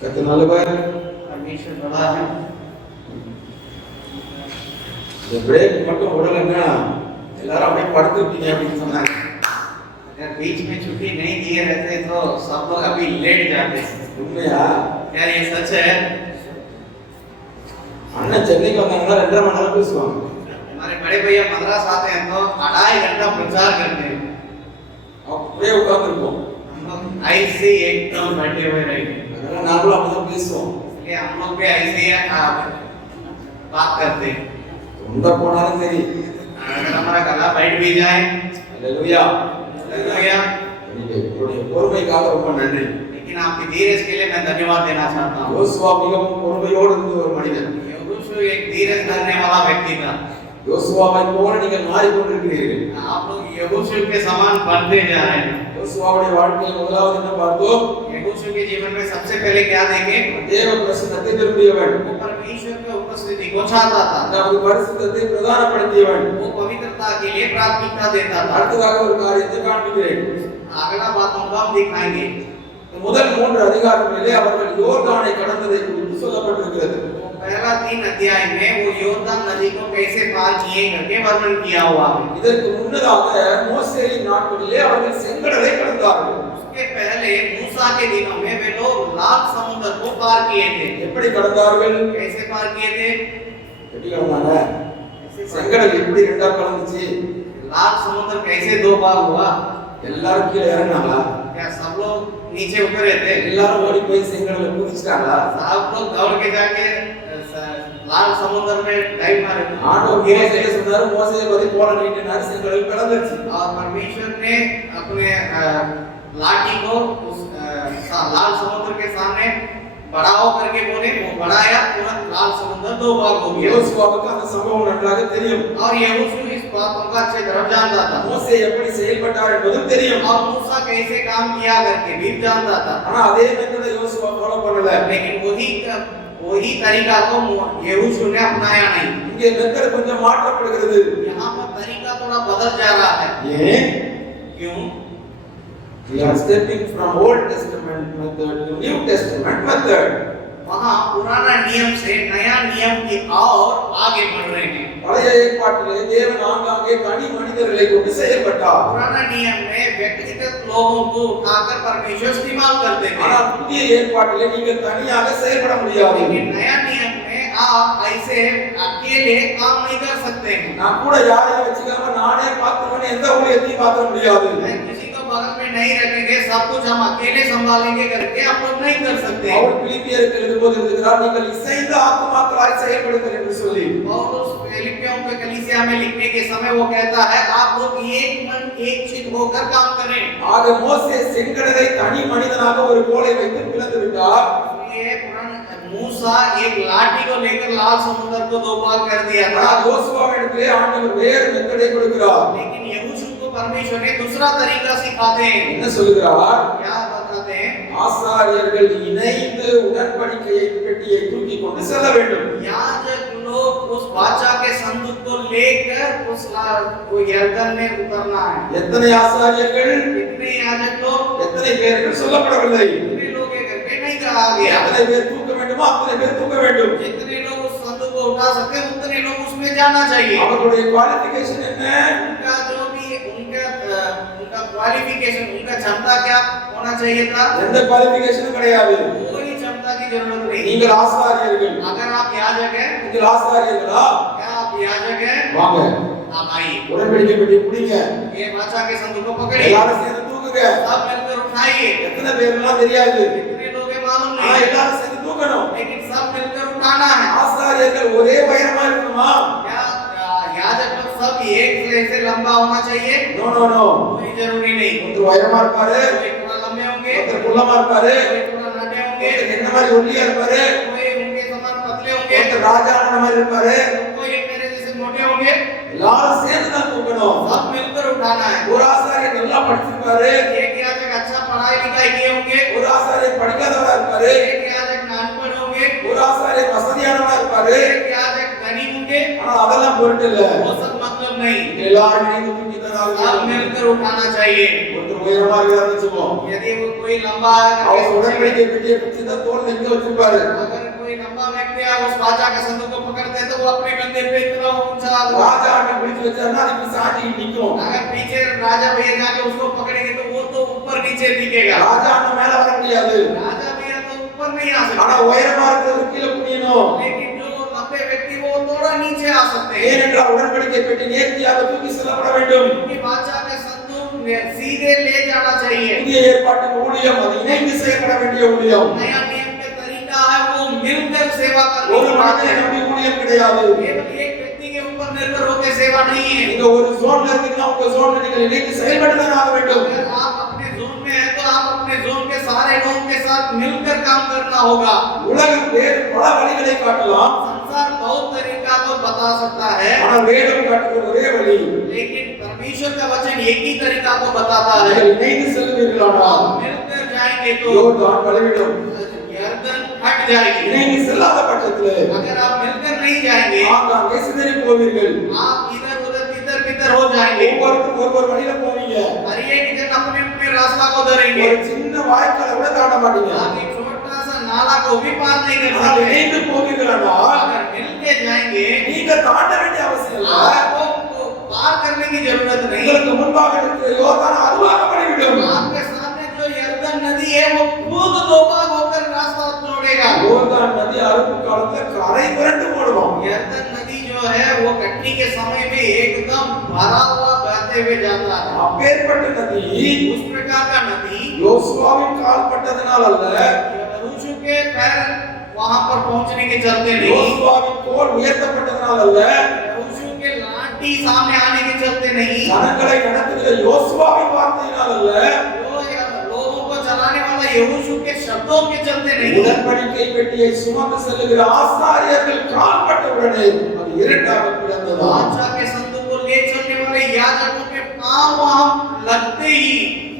கர்த்தர் நல்லவர். परमेश्वर बड़ा है। இந்த பிரேக் மட்டும் விடலைன்னா எல்லாரும் அப்படியே படுத்துட்டீங்க அப்படின்னு சொன்னாங்க. अगर बीच में छुट्टी नहीं दिए रहते तो सब लोग अभी लेट जाते। உண்மையா? क्या ये सच है? அண்ணன் சென்னைக்கு வந்தாங்கன்னா 2.5 மணி நேரம் பேசுவாங்க. हमारे बड़े भैया मद्रास आते हैं तो 2.5 घंटा प्रचार करते हैं। அப்படியே உட்கார்ந்துருப்போம். हम लोग ऐसे एकदम बैठे हुए रहेंगे। அதனால நாங்களும் அப்படிதான் பேசுவோம். इसलिए हम लोग भी ऐसे ही बात करते हैं। உண்ட போனாலும் சரி. अगर हमारा गला बैठ भी जाए, அல்லேலூயா. हालेलुया। உங்களுடைய பொறுமைக்காக ரொம்ப நன்றி. लेकिन आपकी धीरज के लिए मैं धन्यवाद देना चाहता हूँ। யோசுவா மிகவும் பொறுமையோடு இருந்த ஒரு மனிதன். यहोशू एक धीरज धरने वाला व्यक्ति था। யோசுவாவை போல நீங்கள் மாறிக்கொண்டிருக்கிறீர்கள். आप लोग यहोशू के समान बनते जा रहे हैं। யோசுவாவுடைய வாழ்க்கையில் முதலாவது என்ன பார்த்தோம்? यहोशू के जीवन में सबसे पहले क्या देखे? தேவ பிரசன்னத்தை விரும்பியவன். वो परमेश्वर की उपस्थिति को चाहता था। அதாவது பரிசுத்தத்தை பிரதானப்படுத்தியவன். वो पवित्रता के लिए प्राथमिकता देता था। அடுத்ததாக ஒரு காரியத்தை காண்பிக்கிறேன். अगला बात हम आप दिखाएंगे। முதல் 3 அதிகாரங்களிலே அவர்கள் யோர்தானை கடந்ததை குறித்து சொல்லப்பட்டிருக்கிறது. पहला 3 अध्याय में वो योर्दान नदी को कैसे पार किए करके वर्णन किया हुआ है। இதற்கு முன்னதாக மோசேயின் நாட்களிலே அவர்கள் செங்கடலை கடந்தார்கள். उसके पहले मूसा के दिनों में वे लोग लाल समुद्र को पार किए थे। எப்படி கடந்தார்கள்? कैसे पार किए थे? எப்படி கடந்தாங்க? செங்கடல் எப்படி ரெண்டா கலந்துச்சு? लाल समुद्र कैसे 2 भाग हुआ? எல்லாரும் கீழே இறங்கினாங்களா? क्या सब लोग नीचे उतरे थे? எல்லாரும் ஓடி போய் செங்கடல்ல குதிச்சிட்டாங்களா? सब लोग दौड़ के जाके लाल समुद्र में डाइव मारे। ஆண்டவர் மோசேயை சொன்னாரு, மோசேயை பத்தி போல நீட்டினார், செங்கடல் கடந்துச்சு. और परमेश्वर ने अपने लाठी को उस लाल समुद्र के सामने बढ़ाओ करके बोले, वो बढ़ाया, तुरंत लाल समुद्र 2 भाग हो गया। யோசுவாவுக்கு அந்த சம்பவம் நன்றாக தெரியும். और यहोशू इस बातों का अच्छे तरह जानता था। மோசே எப்படி செயல்பட்டார் என்பதும் தெரியும். और मूसा कैसे काम किया करके भी जानता था। ஆனா அதே மெத்தட யோசுவா ஃபாலோ பண்ணல. लेकिन वही तरीका को यहोशू ने अपनाया नहीं। இங்கே மெத்தட் கொஞ்சம் மாற்றப்படுகிறது. यहाँ पर तरीका थोड़ा बदल जा रहा है। ஏன்? क्यों? We are stepping from Old Testament method to New Testament method. वहाँ पुराना नियम से नया नियम की और आगे बढ़ रहे हैं। பழைய ஏற்பாட்டிலே தேவன் ஆங்காங்கே தனி மனிதர்களை கொண்டு செயல்பட்டார். पुराना नियम में व्यक्तिगत लोगों को उठाकर परमेश्वर इस्तेमाल करते थे। ஆனா புதிய ஏற்பாட்டிலே நீங்கள் தனியாக செயல்பட முடியாது. लेकिन नया नियम में आप ऐसे अकेले काम नहीं कर सकते हैं। நான் கூட யாரையும் வச்சுக்காம நானே பார்த்துருவேன், எந்த ஊழியத்தையும் பார்த்துட முடியாது. किसी को बगल में नहीं रखेंगे, सब कुछ हम अकेले संभालेंगे करके आप लोग नहीं कर सकते। பவுல் பிலிப்பியருக்கு எழுதும்போது எழுதுகிறார், நீங்கள் இசைந்த ஆத்துமாக்களாய் செயல்படுங்கள் என்று சொல்லி. पौलुस फिलिपियों के कलीसिया में लिखने के समय वो कहता है, आप लोग एक मन एक चित होकर काम करें। ஆக மோசே செங்கடலை தனி மனிதனாக ஒரு கோலை வைத்து பிளந்து விட்டார். ये मूसा एक लाठी को लेकर लाल समुद्र को 2 भाग कर दिया था। ஆனால் யோசுவாவிடத்திலே ஆண்டவர் வேறு மெத்தடை கொடுக்கிறார். लेकिन यहोशू को परमेश्वर ने दूसरा तरीका सिखाते हैं। என்ன சொல்கிறார்? क्या बताते हैं? ஆசாரியர்கள் இணைந்து உடன்படிக்கையை பெட்டியை தூக்கி கொண்டு செல்ல வேண்டும். याजक लोग उस वाचा के संदूक को लेकर उस यरदन में उतरना है। எத்தனை ஆசாரியர்கள்? कितने याजक लोग? எத்தனை பேர்கள் சொல்லப்படவில்லை. कितने लोग ये करके नहीं कहा गया। எத்தனை பேர் தூக்க வேண்டுமோ அத்தனை பேர் தூக்க வேண்டும். जितने लोग उस संदूक को उठा सकते हैं उतने लोग उसमें जाना चाहिए। அவர்களுடைய குவாலிஃபிகேஷன் என்ன? उनका जो भी उनका क्वालिफिकेशन, उनका क्षमता क्या होना चाहिए था? எந்த குவாலிஃபிகேஷனும் கிடையாது. कोई क्षमता की जरूरत नहीं। நீங்கள் ஆசாரியர்கள். अगर आप याजक हैं, நீங்கள் ஆசாரியர்களா? क्या आप याजक हैं? வாங்க. आप आइए, உடன்படிக்கை பெட்டியை பிடிங்க. ये वाचा के संदूक को पकड़िए, எல்லாரும் சேர்ந்து தூக்குங்க. सब मिलकर उठाइए। எத்தனை பேர்லாம் தெரியாது. कितने लोग हैं मालूम ஆனா नहीं, எல்லாரும் சேர்ந்து தூக்கணும். लेकिन सब मिलकर उठाना है। ஆசாரியர்கள் ஒரே உயரமா இருக்கணுமா? क्या याजक लोग सब एक जैसे लंबा होना चाहिए? No no no. कोई जरूरी नहीं। ஒருத்தர் உயரமா இருப்பாரு, कोई थोड़ा लंबे होंगे, ஒருத்தர் குள்ளமா இருப்பாரு, कोई थोड़ा नाटे होंगे, ஒருத்தர் என்ன மாதிரி ஒல்லியா இருப்பாரு, कोई उनके समान पतले होंगे, ஒருத்தர் ராஜான மாதிரி இருப்பாரு. कोई मेरे जैसे मोटे होंगे। எல்லாரும் சேர்ந்து தான் தூக்கணும். सब मिलकर उठाना है। ஒரு ஆசாரியர் நல்லா படிச்சிருப்பாரு, एक याजक अच्छा पढ़ाई लिखाई किए होंगे, ஒரு ஆசாரியர் படிக்காதவரா இருப்பாரு, एक याजक अनपढ़ होंगे, ஒரு ஆசாரியர் வசதியானவரா இருப்பாரு. एक याजक धनी होंगे। ஆனா அதெல்லாம் பொருட்டு இல்ல. वो सब मतलब नहीं, எல்லாரும் இணைந்து தூக்கி தான் सब मिलकर उठाना चाहिए। ஒருத்தர் உயரமா இருக்கிறாருன்னு வச்சுப்போம். यदि वो कोई लंबा அவர் உடன்படிக்கை பெட்டியை பிடிச்சு தான் தோள்ல எங்க வச்சிருப்பாரு. अगर कोई लंबा व्यक्ति है उस वाचा के संदूक को पकड़ते हैं तो वो अपने कंधे पे इतना ऊंचा ராஜா அங்க பிடிச்சு வச்சாருன்னா அதுக்கு சாட்சி நிக்கும். अगर पीछे राजा भैया जाके उसको पकड़ेंगे तो वो तो ऊपर नीचे दिखेगा. ராஜா அங்க மேல வர முடியாது. राजा भैया तो ऊपर नहीं आ ஆனா सकते, உயரமா இருக்கிறவர் கீழே குனியணும். लेकिन जो लंबे व्यक्ति वो थोड़ा नीचे आ सकते हैं. ஏனென்றால் உடன்படிக்கை பெட்டி நேர்த்தியாக தூக்கி செல்லப்பட வேண்டும். क्योंकि वाचा के संदूक सीधे ले जाना चाहिए. புதிய ஏற்பாட்டின் ஊழியம் அது இணைந்து செய்யப்பட வேண்டிய ஊழியம். नया नियम का तरीका है वो मिलकर सेवा करने ஒரு की बात மனிதனை है. நம்பி ஊழியம் கிடையாது. केवल एक व्यक्ति के ऊपर निर्भर होकर सेवा नहीं है. நீங்க ஒரு ஜோன்ல இருக்கீங்கன்னா உங்க ஜோன்ல நீங்க இணைந்து செயல்படதான் ஆக வேண்டும். अगर आप अपने जोन में हैं तो आप अपने जोन के सारे लोगों के साथ मिलकर काम करना होगा. உலகம் வேறு பல வழிகளை காட்டலாம். संसार बहुत तरीका को बता सकता है, ஆனால் வேதம் காட்டுகிற ஒரே வழி लेकिन परमेश्वर का वचन एक ही तरीका को बताता है. நீங்கள் இணைந்து செல்வீர்களானால் मिलकर जाएंगे तो யோர்தான் வழிவிடும். यर्दन हट जाएगी. இணைந்து செல்லாத பட்சத்திலே अगर आप मिलकर नहीं जाएंगे ஆங்காங்கே சிதறி போவீர்கள். आप इधर उधर तितर बितर हो जाएंगे. ஒவ்வொருத்தரும் ஒவ்வொரு வழியில போவீங்க. हर एक जन अपने अपने रास्ता को धरेंगे. ஒரு சின்ன வாய்க்கால கூட தாண்ட மாட்டீங்க. आप एक छोटा सा नाला को भी पार नहीं कर ஆனால் सकते. இணைந்து போவீர்களானால் अगर मिलके जाएंगे நீங்க தாண்ட வேண்டிய அவசியம் இல்லை. आपको पार करने की जरूरत नहीं. உங்களுக்கு முன்பாக இருக்கிற யோர்தான் அதுவாக வழிவிடும். आपके सामने जो यर्दन नदी है वो खुद दोबाग होकर रास्ता छोड़ेगा. யோர்தான் நதி அறுப்பு காலத்துல கரை புரண்டு ஓடுவான். यर्दन नदी जो है वो कटनी के समय में एकदम भरा हुआ बहते हुए जाता है. அப்பேற்பட்ட நதி उस प्रकार का नदी யோசுவாவின் கால் பட்டதனால் அல்ல, यहोशू के पैर वहां पर पहुंचने के चलते नहीं, யோசுவாவின் கோல் உயர்த்தப்பட்டதனால் அல்ல, यहोशू के लाठी सामने आने के चलते नहीं, ஜனங்களை நடத்துகிற யோசுவாவின் வார்த்தையினால் அல்ல, लोगों को चलाने वाला यहोशू के शब्दों के चलते नहीं. உடன்படிக்கை பெட்டியை சுமந்து செல்லுகிற ஆசாரியர்கள் கால் பட்டவுடனே அது இரண்டாக பிளந்தது. वाचा के संदूक को ले चलने वाले याजकों के पांव वहां लगते ही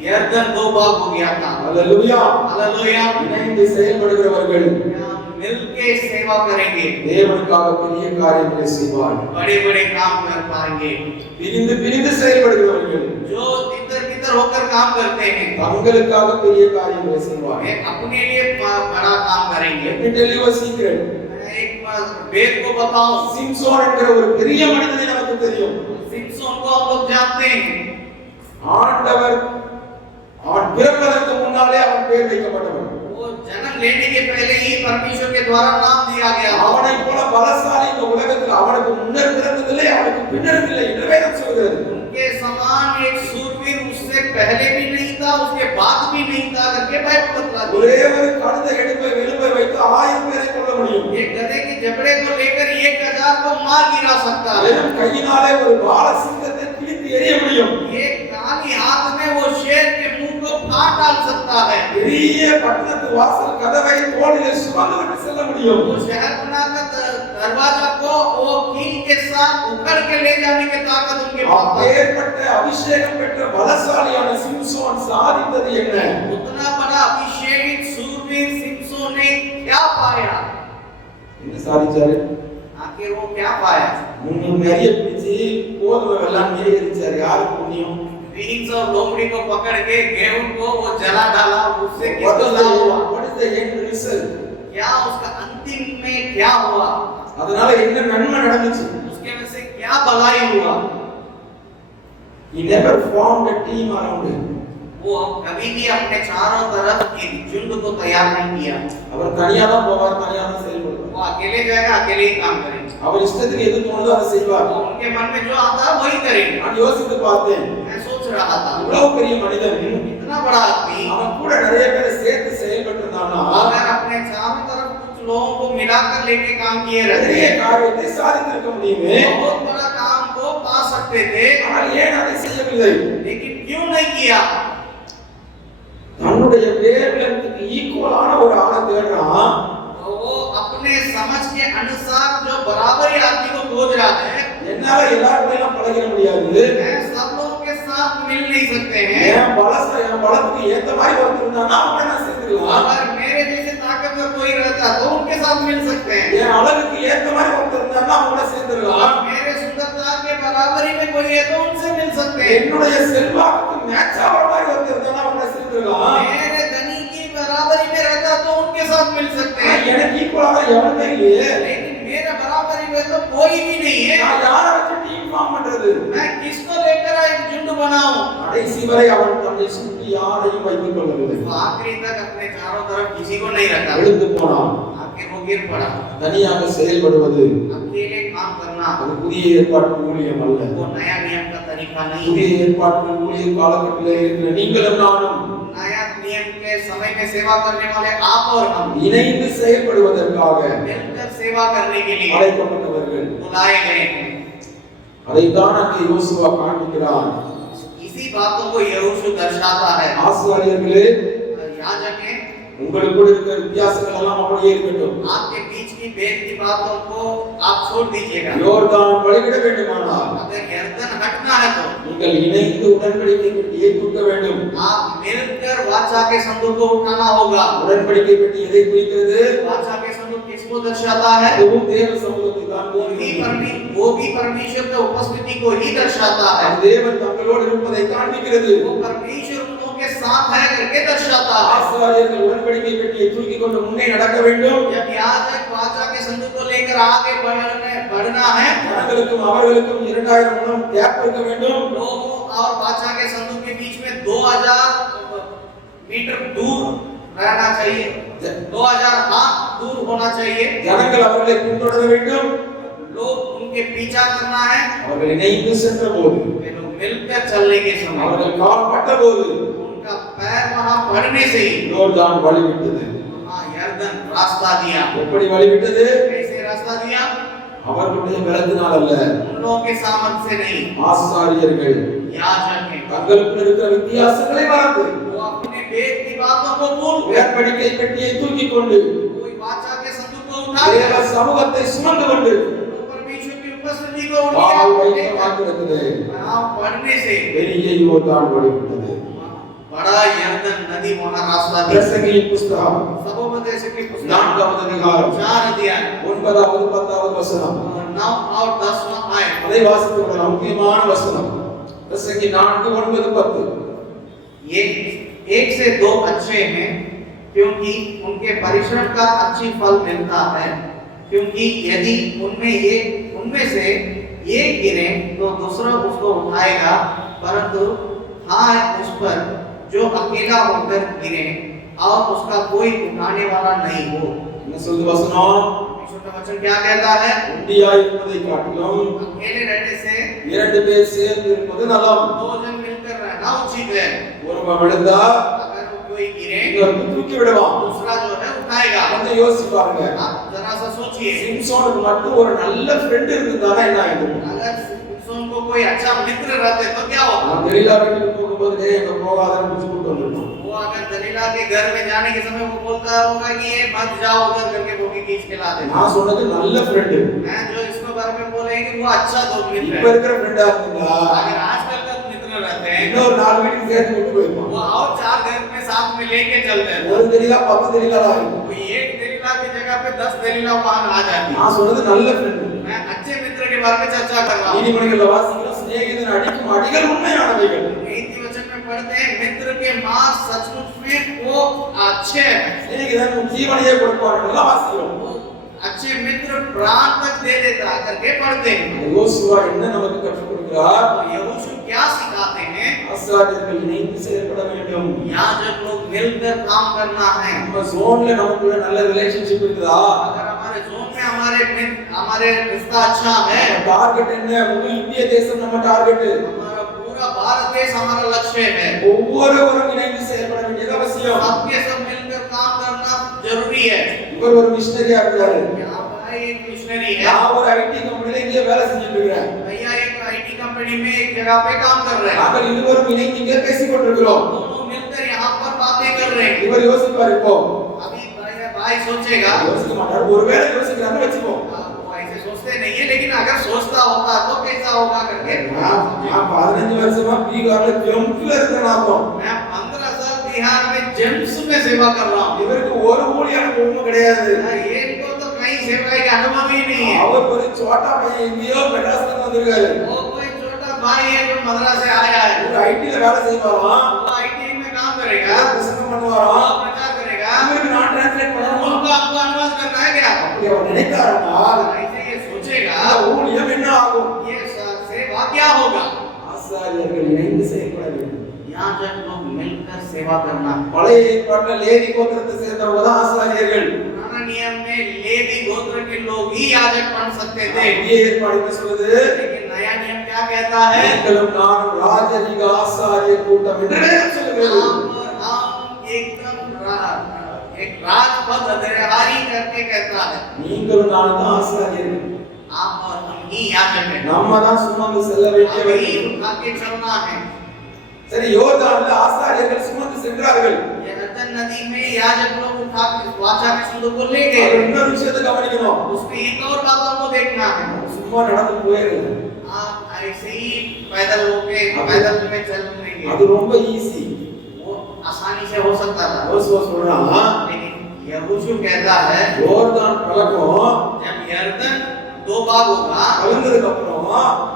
यर्दन दो भाग हो गया था. அல்லேலூயா. हालेलुया. இணைந்து செயல்படுகிறவர்கள் मिलके सेवा करेंगे, தேவனுக்காக பெரிய காரியங்களை செய்வார்கள். बड़े बड़े काम कर पाएंगे. பிரிந்து பிரிந்து செயல்படுகிறவர்கள் जो तितर बितर होकर काम करते हैं தங்களுக்காக பெரிய காரியங்களை செய்வார்கள். वे अपने लिए बड़ा काम करेंगे. Let me tell you a secret. मैं एक वेद को बताऊं. சிம்சோன் என்கிற ஒரு பெரிய மனிதனை நமக்கு தெரியும். सिमसोन को हम लोग जानते हैं. ஆண்டவர் அவன் பிறப்பதற்கு முன்னாலே அவன் பேர் வைக்கப்பட்டவன். वो जन्म लेने के पहले ही परमेश्वर के द्वारा नाम दिया गया. அவனை போல பலசாலி இந்த உலகத்தில் அவனுக்கு முன்னர் பிறந்ததில்லை, அவனுக்கு பின்னர் இல்லை என்று வேதம் சொல்கிறது. उनके समान एक सूरवीर उससे पहले भी नहीं था, उसके बाद भी नहीं था करके बाइबल बताती है. ஒரே ஒரு கழுதை எடுப்பை வெளுப்பை வைத்து 1000 பேரை கொல்ல முடியும். ये गधे के जबड़े को लेकर 1000 को मार गिरा सकता है. வெறும் கையினாலே ஒரு பால சிங்கத்தை பிடித்து எறிய முடியும். ये काली हाथ में वो शेर के मुंह को फाड़ डाल सकता है. பெரிய பட்டணத்து வாசல் கதவை தோளிலே சுமந்து விட்டு செல்ல முடியும். वो शहर बनाकर दरवाजा को वो कील के साथ उखड़ के ले जाने की ताकत उनके पास है. அப்பேற்பட்ட அபிஷேகம் பெற்ற பலசாலியான சிம்சோன் சாதித்தது என்ன? उतना बड़ा अभिषेकित सूरवीर सिमसोन ने क्या पाया? என்ன சாதிச்சாரு? आखिर वो क्या पाया? முன்னூறு நிறைய பிடிச்சி கோதுமை வெள்ளாம் எரிச்சாரு. யாருக்கு புண்ணியம்? बीन्स और लोमड़ी को पकड़ के गेहूं को वो जला डाला. उससे What किसको is लाभ हुआ? the end result? क्या उसका अंतिम में क्या हुआ? அதனால என்ன நன்மை நடந்துச்சு? उसके वजह से क्या भलाई हुआ? He never formed a team around him. वो कभी भी अपने चारों तरफ एक झुंड को तैयार नहीं किया. அவர் தனியா தான் போவார், தனியா தான் செயல்படுவார். वो अकेले जाएगा, अकेले ही काम करेगा. அவர் இஷ்டத்துக்கு எது தோணுதோ அதை செய்வார். वो उनके मन में जो आता है वही करेंगे. நான் யோசித்து பார்த்தேன், मैं सोच रहा था இவ்வளவு பெரிய மனிதன் इतना बड़ा आदमी அவன் கூட நிறைய பேரை சேர்த்து செயல்பட்டு இருந்தான்னா अगर अपने चारों तरफ कुछ लोगों को मिलाकर लेके काम किए பெரிய रहते காரியத்தை சாதித்திருக்க முடியுமே. बहुत बड़ा काम को पा सकते थे. ஆனால் ஏன் அதை செய்யவில்லை? लेकिन क्यों नहीं किया? தன்னுடைய வேவ்லென்த்துக்கு ஈக்குவலான ஒரு ஆளை தேடுறான். तो वो अपने समझ के अनुसार जो बराबरी आदमी को खोज रहा है. என்னால எல்லாருடையும் பழகிட முடியாது. मैं सब लोगों के साथ मिल नहीं सकते हैं. என் பலத்துக்கு ஏத்த மாதிரி ஒருத்தர் இருந்தானா அவனை நான் சேர்த்துக்கலாம். अगर मेरे जैसे ताकतवर कोई रहता तो उनके साथ मिल सकते हैं. என் அழகுக்கு ஏத்த மாதிரி ஒருத்தர் இருந்தானா அவனை சேர்த்துக்கலாம். मेरे सुंदरता के बराबरी में कोई है तो उनसे मिल सकते हैं. என்னுடைய செல்வாக்கு மேட்ச் ஆகிற மாதிரி ஒருத்தர் இருந்தானா அவனை சேர்த்துக்கலாம். साथ मिल सकते हैं, எனக்கு ஈக்குவலா எவனுமே இல்லையே, लेकिन मेरे बराबरी में तो कोई भी नहीं है। நான் யாரை வச்சு டீம் ஃபார்ம் பண்றது? मैं किसको लेकर एक झुंड बनाऊं? கடைசி வரை அவன் தன்னை சுற்றி யாரையும் வைத்துக் கொள்ளவில்லை. तो आखिरी तक अपने चारों तरफ किसी को नहीं रखा, எழுந்து போனான். आखिर वो गिर पड़ा। தனியாக செயல்படுவது अकेले काम करना அது புதிய ஏற்பாட்டு ஊழியம் அல்ல. वो नया नियम का तरीका नहीं புதிய है। ஏற்பாட்டு ஊழிய காலகட்டத்திலே இருக்கிற நீங்களும் நானும் नया नियम के समय में सेवा करने वाले आप और हम இணைந்து செயல்படுவதற்காக मिलकर सेवा करने के लिए அழைக்கப்பட்டவர்கள். बुलाए गए हैं। அதைத்தான் அங்கே யோசுவா காண்பிக்கிறான். इसी बातों को यहोशू दर्शाता है। ஆசாரியர்களே, याजक हैं, உங்களுக்குள்ள இருக்கிற வித்தியாசங்கள் எல்லாம் அப்படியே இருக்கட்டும். आपके बीच की भेद की बातों को आप छोड़ दीजिएगा। யோர்தான் வழிவிட வேண்டுமானால் अगर यर्दन हटना है तो நீங்கள் இணைந்து உடன்படிக்கை பெட்டியை தூக்க வேண்டும். आप मिलकर वाचा के संदूक को उठाना होगा। உடன்படிக்கை பெட்டி எதை குறிக்கிறது? वाचा के संदूक किसको दर्शाता है? அதுவும் தேவ சமூகத்தை தான் वो भी परमेश्वर की उपस्थिति को ही दर्शाता है। அது தேவன் தங்களோடு இருப்பதை காண்பிக்கிறது. वो परमेश्वर उन के साथ है करके दर्शाता है। ஆசாரியர்கள் உடன்படிக்கை பெட்டியை தூக்கி கொண்டு முன்னே நடக்க வேண்டும். जब याजक वाचा के संदूक को लेकर आगे बढ़ना है, ஜனங்களுக்கும் அவர்களுக்கும் 2000 முழம் கேப் இருக்க வேண்டும். लोगों और वाचा के संदूक के बीच में 2000 मीटर दूर रहना चाहिए, 2000 हाथ दूर होना चाहिए। ஜனங்கள் அவர்களை பின்தொடர வேண்டும். लोग उनके पीछा करना है। அவர்கள் இணைந்து சென்றபோது, वे लोग मिलकर चलने के समय அவர்கள் கால் பட்டபோது उनका पैर वहां पड़ने से ही யோர்தான் வழிவிட்டது. यर्दन रास्ता दिया। எப்படி வழிவிட்டது? कैसे रास्ता दिया? அவர்களுடைய பலத்தினால் அல்ல, उन लोगों के सामर्थ्य से नहीं, ஆசாரியர்கள் याजक हैं। தங்களுக்குள் இருக்கிற வித்தியாசங்களை மறந்து वो अपने भेद की बातों को भूल गए। உடன்படிக்கை பெட்டியை தூக்கி கொண்டு कोई वाचा के संदूक को उठा தேவ लिया, சமூகத்தை சுமந்து கொண்டு परमेश्वर की उपस्थिति को கால் வைத்த उठा மாத்திரத்திலே वहां पढ़ने से பெரிய யோர்தான் வழிவிட்டது. बड़ा यर्दन नदी वहां रास्ता दिया। பிரசங்கியின் புஸ்தகம் सबोपदेश की पुस्तक 4வது அதிகாரம் 4 अध्याय 9வது 10வது வசனம். 9 और 10वां आयत। அதை வாசித்து விடலாம். முக்கியமான வசனம். பிரசங்கி 4 9 10. ये 1 से 2 अच्छे हैं, क्योंकि उनके परिश्रम का अच्छी फल मिलता है। क्योंकि यदि उनमें से एक गिरे तो दूसरा उसको उठाएगा, परंतु हाँ उस पर जो अकेला होकर गिरे और उसका कोई उठाने वाला नहीं हो। என்ன சொல்லுது வசனம்? परमेश्वर का वचन क्या कहता है? ஒண்டியாய் இருப்பதை காட்டிலும் अकेले रहने से 2 பேர் சேர்ந்து இருப்பது நலம். 2 जन मिलकर रहना उचित है। ஒருவன் விழுந்தா अगर कोई गिरे இன்னொருவன் தூக்கி விடுவான். दूसरा जो है उठाएगा। கொஞ்சம் யோசிச்சு பாருங்க. आप जरा सा सोचिए, சிம்சோனுக்கு மட்டும் ஒரு நல்ல ஃப்ரெண்ட் இருந்தானா என்ன ஆயிடும்? अगर सिमसोन को कोई अच्छा मित्र रहते तो क्या होता? நான் தெரியல வீட்டுக்கு போகும்போது டேய் அங்க போகாதன்னு புடிச்சு கூட்டு வந்துட்டோம். वो अगर दलीला के घर में जाने के समय वो बोलता होगा कि ये मत जाओ उधर करके बोके खींच के ला देना। நான் சொன்னது நல்ல ஃப்ரெண்ட். मैं जो इसको बारे में बोलेंगे वो अच्छा दोस्त मित्र இப்ப है। இருக்கிற ஃப்ரெண்டா இருந்தா अगर आजकल का मित्र रहते हैं இன்னொரு 4 வீட்டுக்கு சேர்த்து கூட்டு போயிருப்பான். वो और 4 घर में साथ में लेके चलते हैं। ஒரு தெரியல 10 தெரியல ஆகும். वो एक दलीला की जगह पे 10 दलीला वहां आ जाती है। நான் சொன்னது நல்ல ஃப்ரெண்ட். मैं अच्छे मित्र के बारे में चर्चा कर रहा हूं। நீதிமொழிகள்ல வாசிக்கிறோம், சிநேகிதன் அடிக்கும் அடிகள் உண்மையானவைகள். नीति वचन में पढ़ते हैं मित्र के मां सचमुच में वो अच्छे हैं। சிநேகிதன் உன் ஜீவனையே கொடுப்பான் எல்லாம் வாசிக்கிறோம். अच्छे मित्र प्राण तक दे देता करके पढ़ते हैं। யோசுவா என்ன நமக்கு கற்றுக் கொடுக்கிறார்? तो यहोशू क्या सिखाते हैं? ஆசாரியர்கள் இணைந்து செயல்பட வேண்டும். यहाँ जब लोग मिलकर काम करना है। நம்ம ஜோன்ல நமக்குள்ள நல்ல ரிலேஷன்ஷிப் இருக்குதா? अगर हमारे जोन में हमारे रिश्ता अच्छा है, டார்கெட் என்ன? முழு இந்திய தேசம் நம்ம டார்கெட். हमारा पूरा भारत देश हमारा लक्ष्य है। ஒவ்வொருவரும் இணைந்து செயல்பட வேண்டியது அவசியம். सबके सब मिलकर काम करना जरूरी है। இவர் ஒரு மிஷனரியா இருக்காரு. यहाँ भाई एक मिशनरी है, நான் ஒரு ஐடி கம்பெனில இங்கே வேலை செஞ்சுட்டு இருக்கிறேன். भैया एक आईटी कंपनी में एक जगह पे काम कर रहे हैं। நாங்கள் இருவரும் இணைந்து இங்கே பேசிக் கொண்டிருக்கிறோம். दोनों मिलकर यहाँ पर बातें कर रहे हैं। இவர் யோசிப்பார். இப்போ अभी भाई सोचेगा, யோசிக்க மாட்டார். ஒருவேளை யோசிக்கிறான்னு வச்சுப்போம். वो ऐसे सोचते नहीं है, लेकिन अगर सोचता होता तो कैसा होगा करके। நான் 15 வருஷமா பீகார்ல ஜம்ப்ல இருக்கேன். ஆகும் मैं 15 साल बिहार में जेम्स में सेवा कर रहा हूँ। இவருக்கு ஒரு ஊழிய அனுபவமும் கிடையாது. ये को तो कहीं सेवा का अनुभव ही नहीं है। அவர் ஒரு சோட்டா பையன், எங்கேயோ மெட்ராஸ்ல வந்திருக்காரு. वो कोई छोटा भाई है जो मद्रास से आया है। ஒரு ஐடில வேலை செய்வாராம். वो आईटी में काम करेगा, பிரசங்கம் பண்ணுவாராம். प्रचार करेगा। இவருக்கு நான் டிரான்ஸ்லேட் பண்ணணுமா பழைய ஏற்பாட்டில் லேவி கோத்திரத்தை சேர்ந்தவங்க தான் ஆசாரியர்கள். पुराना नियम में लेवी गोत्र के लोग ही याजक बन सकते थे, புதிய ஏற்பாடு என்ன சொல்லுது? लेकिन नया नियम क्या कहता है? நீங்களும் நானும் ராஜரீக ஆசாரிய கூட்டம் என்று வேதம் சொல்லுகிறது. हम एकदम एक राजपद अधिकारी करके कहता है, நீங்களும் நானும் தான் ஆசாரியர்கள். आप और हम ही याजक हैं, நம்ம தான் சுமந்து செல்ல हमें ही வேண்டியவர்கள். उठा के चलना है। சரி, யோர்தான்ல ஆசாரியர்கள் சுமந்து சென்றார்கள். यरदन नदी में याजक लोग उठा के वाचा के संदूक को ले गए। அவர் இன்னொரு விஷயத்தை கவனிக்கணும். उसमें एक और बातों को देखना है, சும்மா நடந்து போயிடல. आप ऐसे ही पैदल होके पैदल में चल लेंगे, அது ரொம்ப ஈஸி. वो आसानी से हो सकता था, யோசுவா சொல்றான், लेकिन यहोशू कहता है யோர்தான் பழக்கம் जब यरदन दो भाग होगा, கலந்ததுக்கு அப்புறம்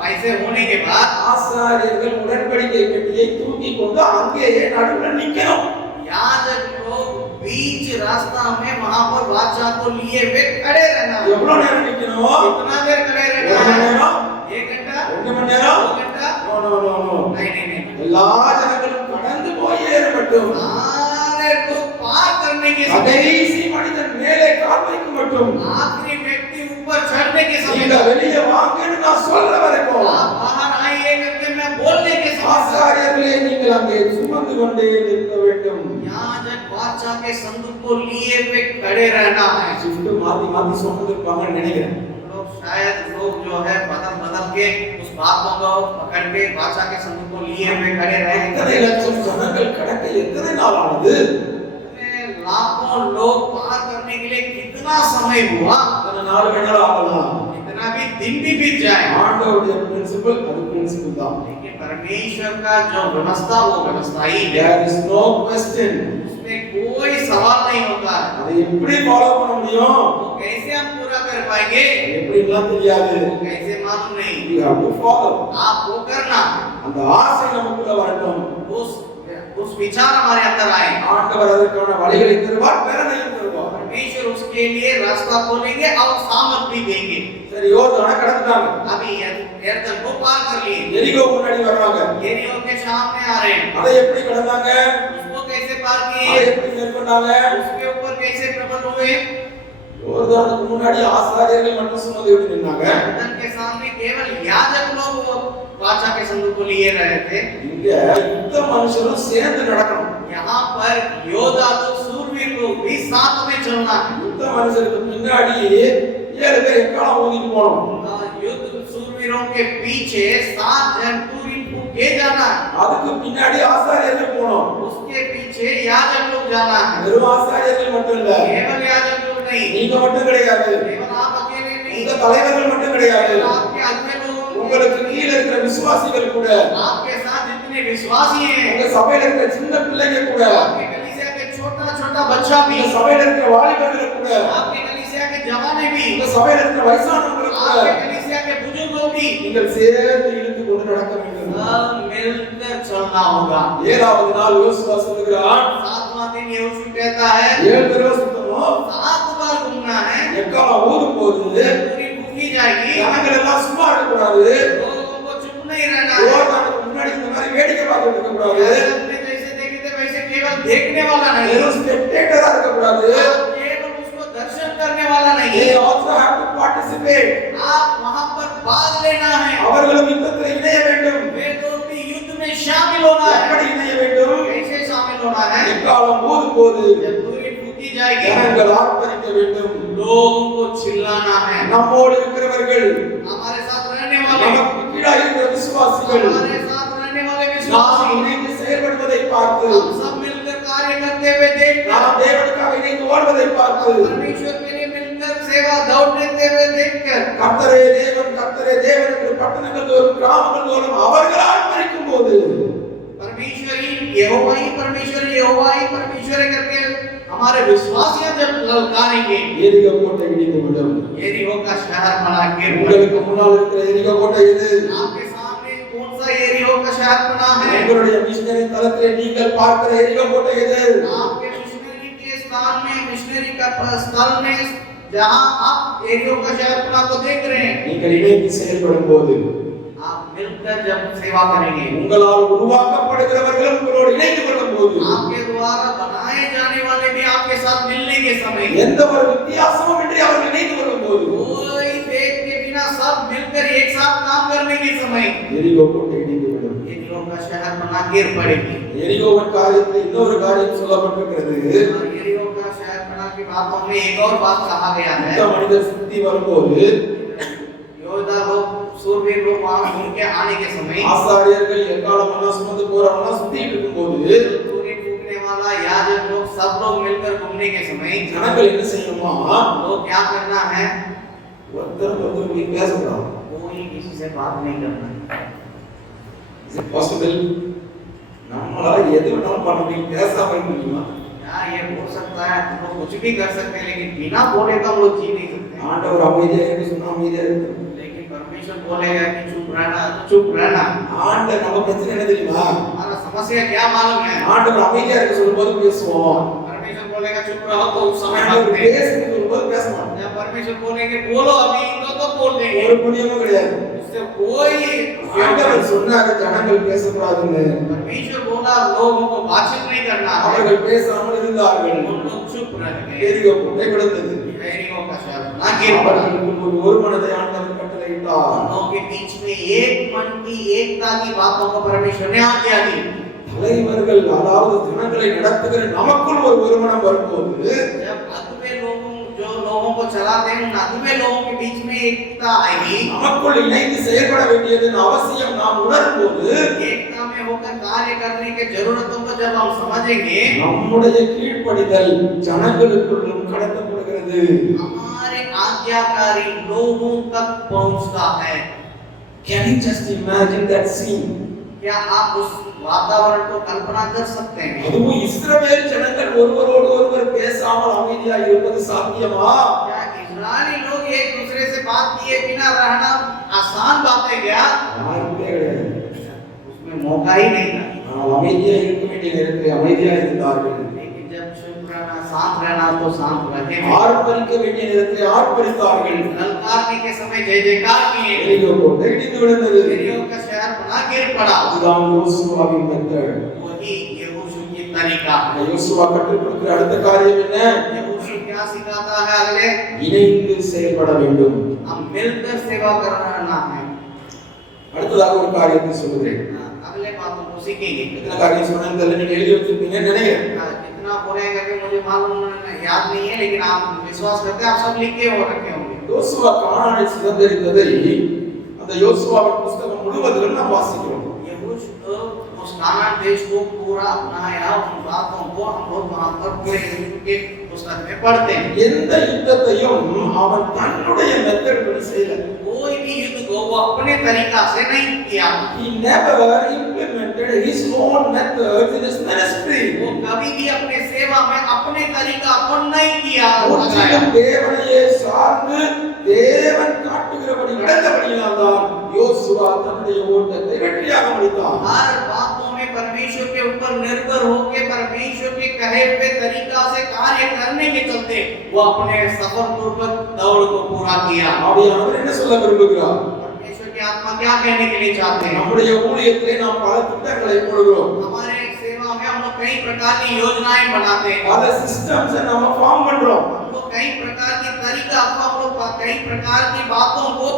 ऐसे होने के बाद ஆசாரியர்கள் உடன்படிக்கை பெட்டியை தூக்கி கொண்டு அங்கேயே நடுவில் நிக்கணும். याजक लोग बीच रास्ता में वहां पर वाचा को लिए हुए खड़े रहना है। எவ்வளவு நேரம் நிக்கணும்? कितना देर खड़े ஒரு रहना மணி है? நேரம்? 1 घंटा, 2 மணி நேரம்? 2 घंटा? No no no no. नहीं। எல்லா ஜனங்களும் கடந்து போயே மட்டும் सारे लोग पार करने के समय, கடைசி மனிதன் மேலே கால் வைக்கும் மட்டும் आखिरी व्यक्ति ऊपर चढ़ने के समय, நீங்க வெளியே வாங்கன்னு நான் சொல்ற வரைக்கும் आप बाहर आइए करके मैं बोलने के समय, ஆசாரியர்களே நீங்கள் அங்கே சுமந்து கொண்டே நிற்க வேண்டும். याजक वाचा के संदूक को लिए हुए खड़े रहना है। ஷிஃப்ட் மாத்தி மாத்தி சுமந்துருப்பாங்கன்னு நினைக்கிறேன். लोग शायद लोग जो है बदल के उस बातों को पकड़ के वाचा के संदूक को लिए हुए खड़े எத்தனை रहे। லட்சம் ஜனங்கள் கடக்க எத்தனை நாள் ஆனது? लाखों लोग पार करने के लिए कितना समय हुआ, எத்தனை நாள் வேணாலும் ஆகலாம். कितना भी दिन भी बीत जाए, ஆண்டவருடைய பிரின்சிபல் அது பிரின்சிபல் தான். लेकिन परमेश्वर का जो व्यवस्था वो व्यवस्था ही है, There is no question. उसमें कोई सवाल नहीं होता है। அதை எப்படி ஃபாலோ பண்ண முடியும்? वो कैसे हम पूरा कर पाएंगे, எப்படிலாம் தெரியாது. वो कैसे मालूम नहीं, We have to follow. आपको करना है। அந்த ஆசை நமக்குள்ள வரட்டும். उस विचार हमारे अंदर आए, ஆண்டவர் அதற்கான வழிகளை தருவார், பலனையும் தருவார். परमेश्वर उसके लिए रास्ता खोलेंगे और सामर्थ भी देंगे। சரி, யோர்தானை கடந்துட்டாங்க. अभी यरदन को पार कर लिए, எரிகோ முன்னாடி வர்றாங்க. यरीहो के सामने आ रहे हैं, அதை எப்படி கடந்தாங்க? उसको कैसे पार அதை किए, எப்படி மேற்கொண்டாங்க? उसके ऊपर कैसे प्रबल हुए। யோர்தானுக்கு முன்னாடி ஆசாரியர்கள் மட்டும் சுமந்து எப்படி நின்னாங்க? यरदन के सामने केवल याजक लोग वाचा के संदूक को लिए रहे थे। இங்க யுத்த மனுஷரும் சேர்ந்து நடக்கணும். यहाँ पर योद्धा लोग सूरवीर लोग भी साथ में चलना है। யுத்த மனுஷருக்கு பின்னாடி 7 பேர் எக்காலம் ஊதிட்டு போகணும். युद्ध सूरवीरों के पीछे 7 जन पूरी फूके जाना है, அதுக்கு பின்னாடி ஆசாரியர்கள் போகணும். उसके पीछे याजक लोग जाना है। வெறும் ஆசாரியர்கள் மட்டும் இல்ல, केवल याजक लोग नहीं, நீங்க மட்டும் கிடையாது, केवल आप अकेले नहीं, உங்க தலைவர்கள் மட்டும் கிடையாது, केवल आपके अगुवे लोग, உங்களுக்கு கீழ இருக்கிற விசுவாசிகள் கூட, आपके साथ जितने विश्वासी हैं, உங்க சபையில இருக்கிற சின்ன பிள்ளைங்க கூட, आपके कलीसिया के छोटा बच्चा भी, உங்க சபையில இருக்கிற வாலிபர்கள் கூட, आपके कलीसिया के जवाने भी, உங்க சபையில இருக்கிற வயசானவங்க கூட आपके कलीसिया के बुजुर्गों भी, நீங்கள் சேர்ந்து இழுத்து கொண்டு நடக்க வேண்டும். सब मिलकर चलना होगा। 7வது நாள் யோசுவா சொல்லுகிறான், 7वां दिन यहोशू कहता है 7 தடவை சுத்தணும், 7 बार घूमना है, எக்காலம் ஊதும் போது पूरी फूकी जाएगी, ஜனங்கள் எல்லாம் சும்மா இருக்க கூடாது. लोगों को चुप नहीं रहना है, யோர்தானுக்கு முன்னாடி இந்த மாதிரி வேடிக்கை பார்த்துட்டு இருக்க கூடாது. अपने जैसे देखे थे वैसे केवल देखने वाला नहीं, வெறும் ஸ்பெக்டேட்டரா இருக்க கூடாது. केवल उसको दर्शन करने वाला They नहीं, also have to participate. आप वहां पर भाग लेना है, அவர்களும் யுத்தத்தில் இணைய வேண்டும். वे लोग भी युद्ध में शामिल होना எப்படி है। இணைய வேண்டும்? कैसे शामिल होना है, எக்காலம் ஊதும் போது जब पूरी फूकी जाएगी ஜனங்கள் ஆர்ப்பரிக்க வேண்டும். लोगों को चिल्लाना है, நம்மோடு இருக்கிறவர்கள், हमारे साथ रहने वाले, நமக்கு கீழாக இருக்கிற விசுவாசிகள் हमारे साथ रहने वाले நாம் विश्वासी, இணைந்து செயல்படுவதை பார்த்து, हम सब मिलकर कार्य करते हुए देखना, நாம் தேவனுக்காக இணைந்து ஓடுவதை பார்த்து, परमेश्वर के लिए मिलकर सेवा दौड़ लेते हुए देखकर, கர்த்தரே தேவன் என்று பட்டணங்கள் தோறும் கிராமங்கள் தோறும் அவர்கள் ஆர்ப்பரிக்கும் போது परमेश्वर ही यहोवा ही परमेश्वर है करके हमारे विश्वासियां जब ललकारेंगे, எரிகோ கோட்டை இடிந்து விடும். यरीहो का शहर बना के, உங்களுக்கு முன்னால் இருக்கிற எரிகோ கோட்டை இது. आपके सामने कौन सा यरीहो का शहर बना है, உங்களுடைய மிஷனரி தளத்திலே நீங்கள் பார்க்கிற எரிகோ கோட்டை இது. आपके मिशनरी के स्थान में, मिशनरी का स्थल में जहां आप यरीहो का शहर बना को देख रहे हैं, நீங்கள் இணைந்து செயல்படும் போது आप मिलकर मिलकर जब सेवा करेंगे, உங்களால் உருவாக்கப்படுகிறவர்களும் உங்களோடு இணைந்து கொள்ளும்போது, आपके द्वारा बनाए जाने वाले भी आपके साथ मिलने के समय, எந்த ஒரு வித்தியாசமும் இன்றி அவர்கள் இணைந்து கொள்ளும்போது, कोई भेद के बिना सब मिलकर एक साथ काम करने के समय, எரிகோ கோட்டை இடிந்து விடும். यरीहो का शहर बना गिर पड़ेगी। எரிகோவின் காரியத்தில் இன்னொரு காரியம் சொல்லப்பட்டிருக்கிறது. और यरीहो का शहर बना के बातों में एक और बात कहा गया है। இந்த மனிதர் சுத்தி வரும்போது, योद्धा लोग, सूरवीर लोग वहां घूम के आने के समय, ஆசாரியர்கள் எக்காலமெல்லாம் சுமந்து போறவங்க சுத்திட்டு இருக்கும்போது, पूरी फूकने वाला याजक लोग सब लोग मिलकर घूमने के समय, ஜனங்கள் என்ன செய்யணுமா? लोग क्या करना है? ஒருத்தர் ஒருத்தர் போய் பேசக்கூடாது. कोई किसी से बात नहीं करना। Is it possible? நம்மளால எது வேணாலும் பண்ண முடியும், பேசாம இருக்க முடியுமா? यार ये हो सकता है, हम लोग कुछ भी कर सकते हैं, लेकिन बिना बोले तो हम लोग जी नहीं सकते। ஆண்டவர் அமைதியா இருக்க சொன்னா அமைதியா இருக்கு. लेकिन परमेश्वर बोलेगा कि चुप रहना तो चुप रहना। ஆண்டவர் நம்ம பிரச்சனை என்ன தெரியுமா? हमारा समस्या क्या मालूम है? ஆண்டவர் அமைதியா இருக்க சொல்லும்போது பேசுவோம். परमेश्वर बोलेगा चुप रहो तो उस समय ஆண்டவர் मत பேசுன்னு சொல்லும்போது பேச மாட்டோம். जब परमेश्वर बोलेंगे बोलो अभी तो बोल देंगे। ஒரு புண்ணியமும் கிடையாது. उससे कोई ஆண்டவர் சொன்னாரு ஜனங்கள் பேசக்கூடாதுன்னு. परमेश्वर बोला लोगों को बातचीत नहीं करना है, அவர்கள் பேசாமல் இருந்தார்கள். उन लोग चुप रह गए। எரிகோ கோட்டை விழுந்தது. यरीहो का शहर ना गिर पड़ा। அவர்களுக்கு ஒரு மனதை ஆண்டவர் கட்டளையிட்டார். उन लोगों के बीच में एक मन की एकता की बातों को परमेश्वर ने आज्ञा दी। தலைவர்கள் அதாவது ஜனங்களை நடத்துகிற நமக்குள் ஒரு மனம் வரும்போது, जब अगुवे लोगों जो लोगों को चलाते हैं, उन अगुवे लोगों के बीच में एकता आएगी, நமக்குள் இணைந்து செயல்பட வேண்டியதன் அவசியம் நாம் உணரும்போது, एकता में होकर कार्य करने के जरूरतों को जब हम समझेंगे, நம்முடைய கீழ்ப்படிதல் ஜனங்களுக்குள்ளும் கடத்தப்படுகிறது. हमारे आज्ञाकारी लोगों तक पहुंचता है। Can you just imagine that scene? क्या आप उस वातावरण को कल्पना कर सकते हैं? அதுவும் இஸ்ரவேல் ஜனங்கள் ஒருவரோடு ஒருவர் பேசாமல் அமைதியாக இருப்பது சாத்தியமா? क्या इस्राएली लोग एक दूसरे से बात किए बिना रहना आसान बात है क्या? யாருமே கிடையாது. उसमें मौका ही नहीं था। ஆனால் அமைதியாக இருக்க வேண்டிய நேரத்தில் அமைதியாக இருந்தார்கள். लेकिन जब चुप रहना, शांत रहना तो शांत रहे। ஆர்ப்பரிக்க வேண்டிய நேரத்தில் ஆர்ப்பரித்தார்கள். ललकारने के समय जय जयकार किए। எரிகோ கோட்டை இடிந்து விழுந்தது. यरीहो का शहर बना गिर पड़ा। அதுதான் யோசுவாவின் மெத்தட். वही यहोशू की तरीका। யோசுவா கற்றுக் கொடுக்கிற அடுத்த காரியம் என்ன? यहोशू क्या सिखाता है अगले? இணைந்து செயல்பட வேண்டும். हम मिलकर सेवा करना है। அடுத்ததாக ஒரு காரியத்தை சொல்லுகிறேன். अगले बातों को सीखेंगे। எத்தனை காரியம் சொன்னேன்னு தெரியல, நீங்க எழுதி வச்சிருப்பீங்கன்னு நினைக்கிறேன். कितना बोलेगा कि मुझे मालूम याद नहीं है, लेकिन आप विश्वास करते हैं, आप सब लिख के हो रखे होंगे। யோசுவா கானானை சுதந்தரித்ததை அந்த யோசுவாவின் புஸ்தகம் முழுவதிலும் நாம் வாசிக்கிறோம். यहोशू उस कानान देश को पूरा अपनाया, उन बातों को हम लोग वहां पर पूरे यहोशू के पुस्तक में पढ़ते हैं। எந்த யுத்தத்தையும் அவன் தன்னுடைய மெத்தட் படி செய்யல. कोई भी युद्ध को वो अपने तरीका से नहीं किया। He never implemented his own methods in his ministry. वो कभी भी अपने सेवा में अपने तरीका को नहीं किया। முற்றிலும் தேவனையே சார்ந்து தேவன் காட்டுகிறபடி நடந்தபடியினால்தான் யோசுவா தன்னுடைய ஓட்டத்தை வெற்றியாக முடித்தான். हर बातों में परमेश्वर के ऊपर निर्भर होकर परमेश्वर के कहे हुए तरीका से कार्य करने के चलते वो अपने सफलपूर्वक दौड़ को पूरा किया। ஆவியானவர் என்ன சொல்ல விரும்புகிறார்? परमेश्वर की आत्मा क्या कहने के लिए चाहते हैं? நம்முடைய ஊழியத்திலே நாம் பல திட்டங்களை போடுகிறோம். हमारे सेवा में हम लोग कई प्रकार की योजनाएं बनाते हैं, பல சிஸ்டம்ஸ் நம்ம ஃபார்ம் பண்றோம். हम लोग कई प्रकार की तरीका अथवा हम लोग कई प्रकार की बातों को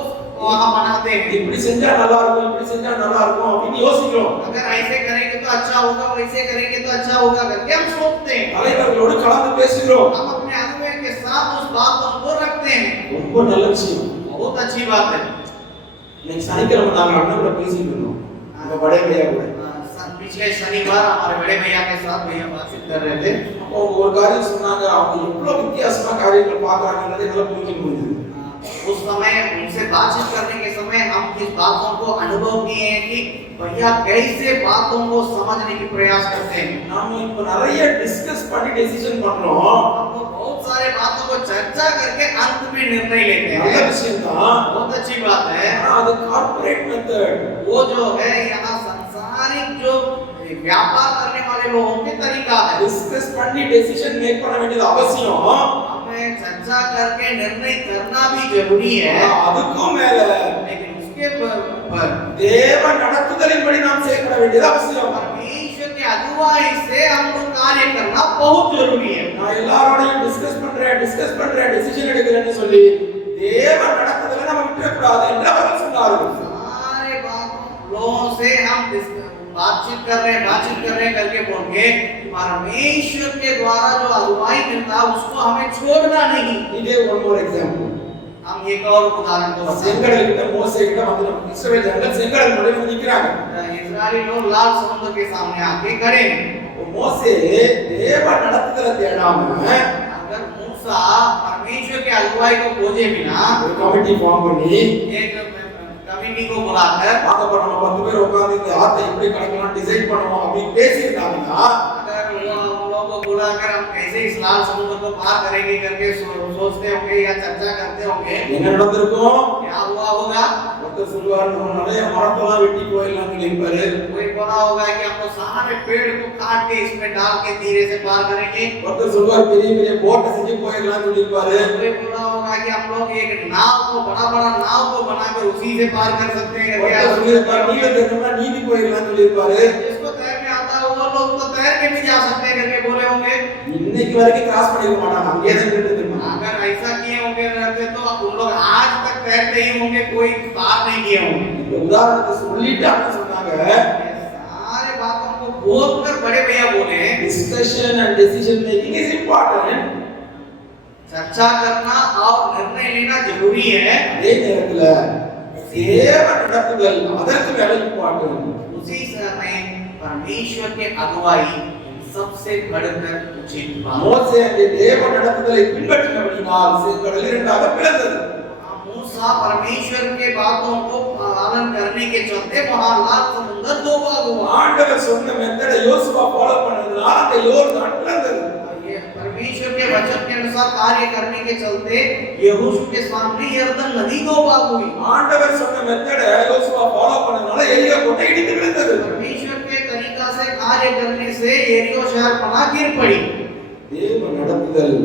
वहां बनाते हैं। இப்படி செஞ்சா நல்லா இருக்கும், இப்படி செஞ்சா நல்லா இருக்கும் அப்படின்னு யோசிக்கிறோம். अगर ऐसे करेंगे तो अच्छा होगा, वैसे करेंगे तो अच्छा होगा करके हम सोचते हैं। தலைவர்களோடு கலந்து பேசுகிறோம். हम अपने अगुवे के साथ उस बातों को रखते हैं। ரொம்ப நல்ல விஷயம். बहुत अच्छी बात है। இன்னைக்கு சனிக்கிழமை நாங்க அண்ணன் கூட பேசிட்டு இருந்தோம். நம்ம படைய भैया கூட. पिछले शनिवार हमारे बड़े भैया के साथ भैया बातचीत कर रहे थे। அப்போ அவங்க ஒரு காரியம் சொன்னாங்க, அவங்க எவ்வளவு வித்தியாசமா காரியங்கள் பார்க்கறாங்கன்றதை என்னால புரிஞ்சுக்க முடியுது. उस समय उनसे बातचीत करने के समय हम इस बातों को अनुभव किए हैं कि भैया कैसे बातों को समझने की प्रयास करते हैं। நாம இப்ப நிறைய டிஸ்கஸ் பண்ணி டெசிஷன் பண்றோம். हम लोग बहुत सारे बातों को चर्चा करके अंत में निर्णय लेते நல்ல हैं। விஷயம் தான். बहुत अच्छी बात है। ஆனா அது கார்ப்பரேட் மெத்தட். वो जो है यहाँ सांसारिक जो व्यापार करने वाले लोगों के तरीका है। டிஸ்கஸ் பண்ணி டெசிஷன் மேக் பண்ண வேண்டியது அவசியம். हमें चर्चा करके निर्णय करना भी जरूरी है, அதுக்கும் மேல लेकिन उसके उसके पर தேவ நடத்துதலின்படி நாம் செயல்பட வேண்டியது அவசியம். परमेश्वर की अगुवाई से हम लोग कार्य करना बहुत जरूरी है। நான் எல்லாரோடையும் டிஸ்கஸ் பண்றேன் டிசிஷன் எடுக்கிறேன்னு சொல்லி தேவ நடத்துதலை நம்ம விட்டுறக்கூடாது என்று அவர்கள் சொன்னார்கள். सारे लोगों से हम बातचीत कर रहे हैं करके बोल के परमेश्वर के द्वारा जो अगुवाई मिलता है उसको हमें छोड़ना नहीं। இதே one more example. हम एक और उदाहरण को செங்கடல் கிட்ட மோசே கிட்ட வந்து இஸ்ரவேல் ஜனங்கள் செங்கடல் நடுவில் நிற்கிறாங்க. इस्राएली लोग लाल समुद्र के सामने आके खड़े हैं। மோசே தேவ நடத்துதலை தேடாம अगर मूसा परमेश्वर के अगुवाई को खोजे बिना ஒரு கமிட்டி ஃபார்ம் பண்ணி एक कमेटी को बुलाकर வாங்கப்பா நம்ம 10 பேர் உட்கார்ந்து இந்த ஆத்தை எப்படி கடக்கலாம் டிசைட் பண்ணுவோம் அப்படி பேசிட்டாங்கன்னா अगर उन लोगों को बुलाकर हम कैसे इस लाल समुद्र को पार करेंगे करके सोचते होंगे या चर्चा करते होंगे என்ன நடந்திருக்கும்? क्या हुआ होगा? ஒருத்தர் சொல்லுவார் நம்ம நிறைய மரத்தெல்லாம் வெட்டி போயிடலாம்னு நினைப்பாரு. कोई बोला होगा कि हमको सारे पेड़ को काट के इसमें डाल के धीरे से पार करेंगे। ஒருத்தர் சொல்லுவார் பெரிய பெரிய போட்டை செஞ்சு போயிடலாம்னு சொல்லிருப்பாரு. कोई बोला होगा कि हम लोग एक नाव को बड़ा नाव को बनाकर उसी से पार कर सकते हैं। ஒருத்தர் சொல்லிருப்பார் நீங்க தெரியுமா நீதி போயிடலாம்னு சொல்லிருப்பாரு. जिसको तैरने आता है वो लोग तो तैर के भी जा सकते हैं करके बोले होंगे। இன்னைக்கு வரைக்கும் கிராஸ் பண்ணிக்க மாட்டாங்க, அங்கேயே தான் விட்டுட்டு இருப்பாங்க. अगर ऐसा किए होंगे रहते तो उन लोग आज तक तैरते ही होंगे, कोई पार नहीं किए होंगे। இந்த உதாரணத்தை சொல்லிட்டாங்க சொன்னாங்க. सारे बातों को बोलकर बड़े भैया बोले discussion and decision making is important. चर्चा करना और निर्णय लेना जरूरी है। அதே நேரத்துல தேவ நடத்துதல் அதற்கு மேல இம்பார்ட்டன்ட். उसी समय परमेश्वर के अगुवाई सबसे बढ़कर उचित बात। மோசே அந்த தேவ நடத்துதலை பின்பற்றினபடியால் செங்கடல் இரண்டாக பிளந்தது. मूसा परमेश्वर के बातों को पालन करने के चलते वहां लाल समुद्र दो भाग हुआ। ஆண்டவர் சொன்ன மெத்தட யோசுவா ஃபாலோ பண்ணதுனால அந்த யோர்தான் பிளந்தது. ये परमेश्वर के वचन के अनुसार कार्य करने के चलते यहोशू के सामने यरदन नदी दो भाग हुई। ஆண்டவர் சொன்ன மெத்தட யோசுவா ஃபாலோ பண்ணதுனால எரிகோ கோட்டை இடிந்து விழுந்தது. परमेश्वर के तरीका से कार्य करने से यरीहो शहर पना गिर पड़ी। தேவ நடத்துதல்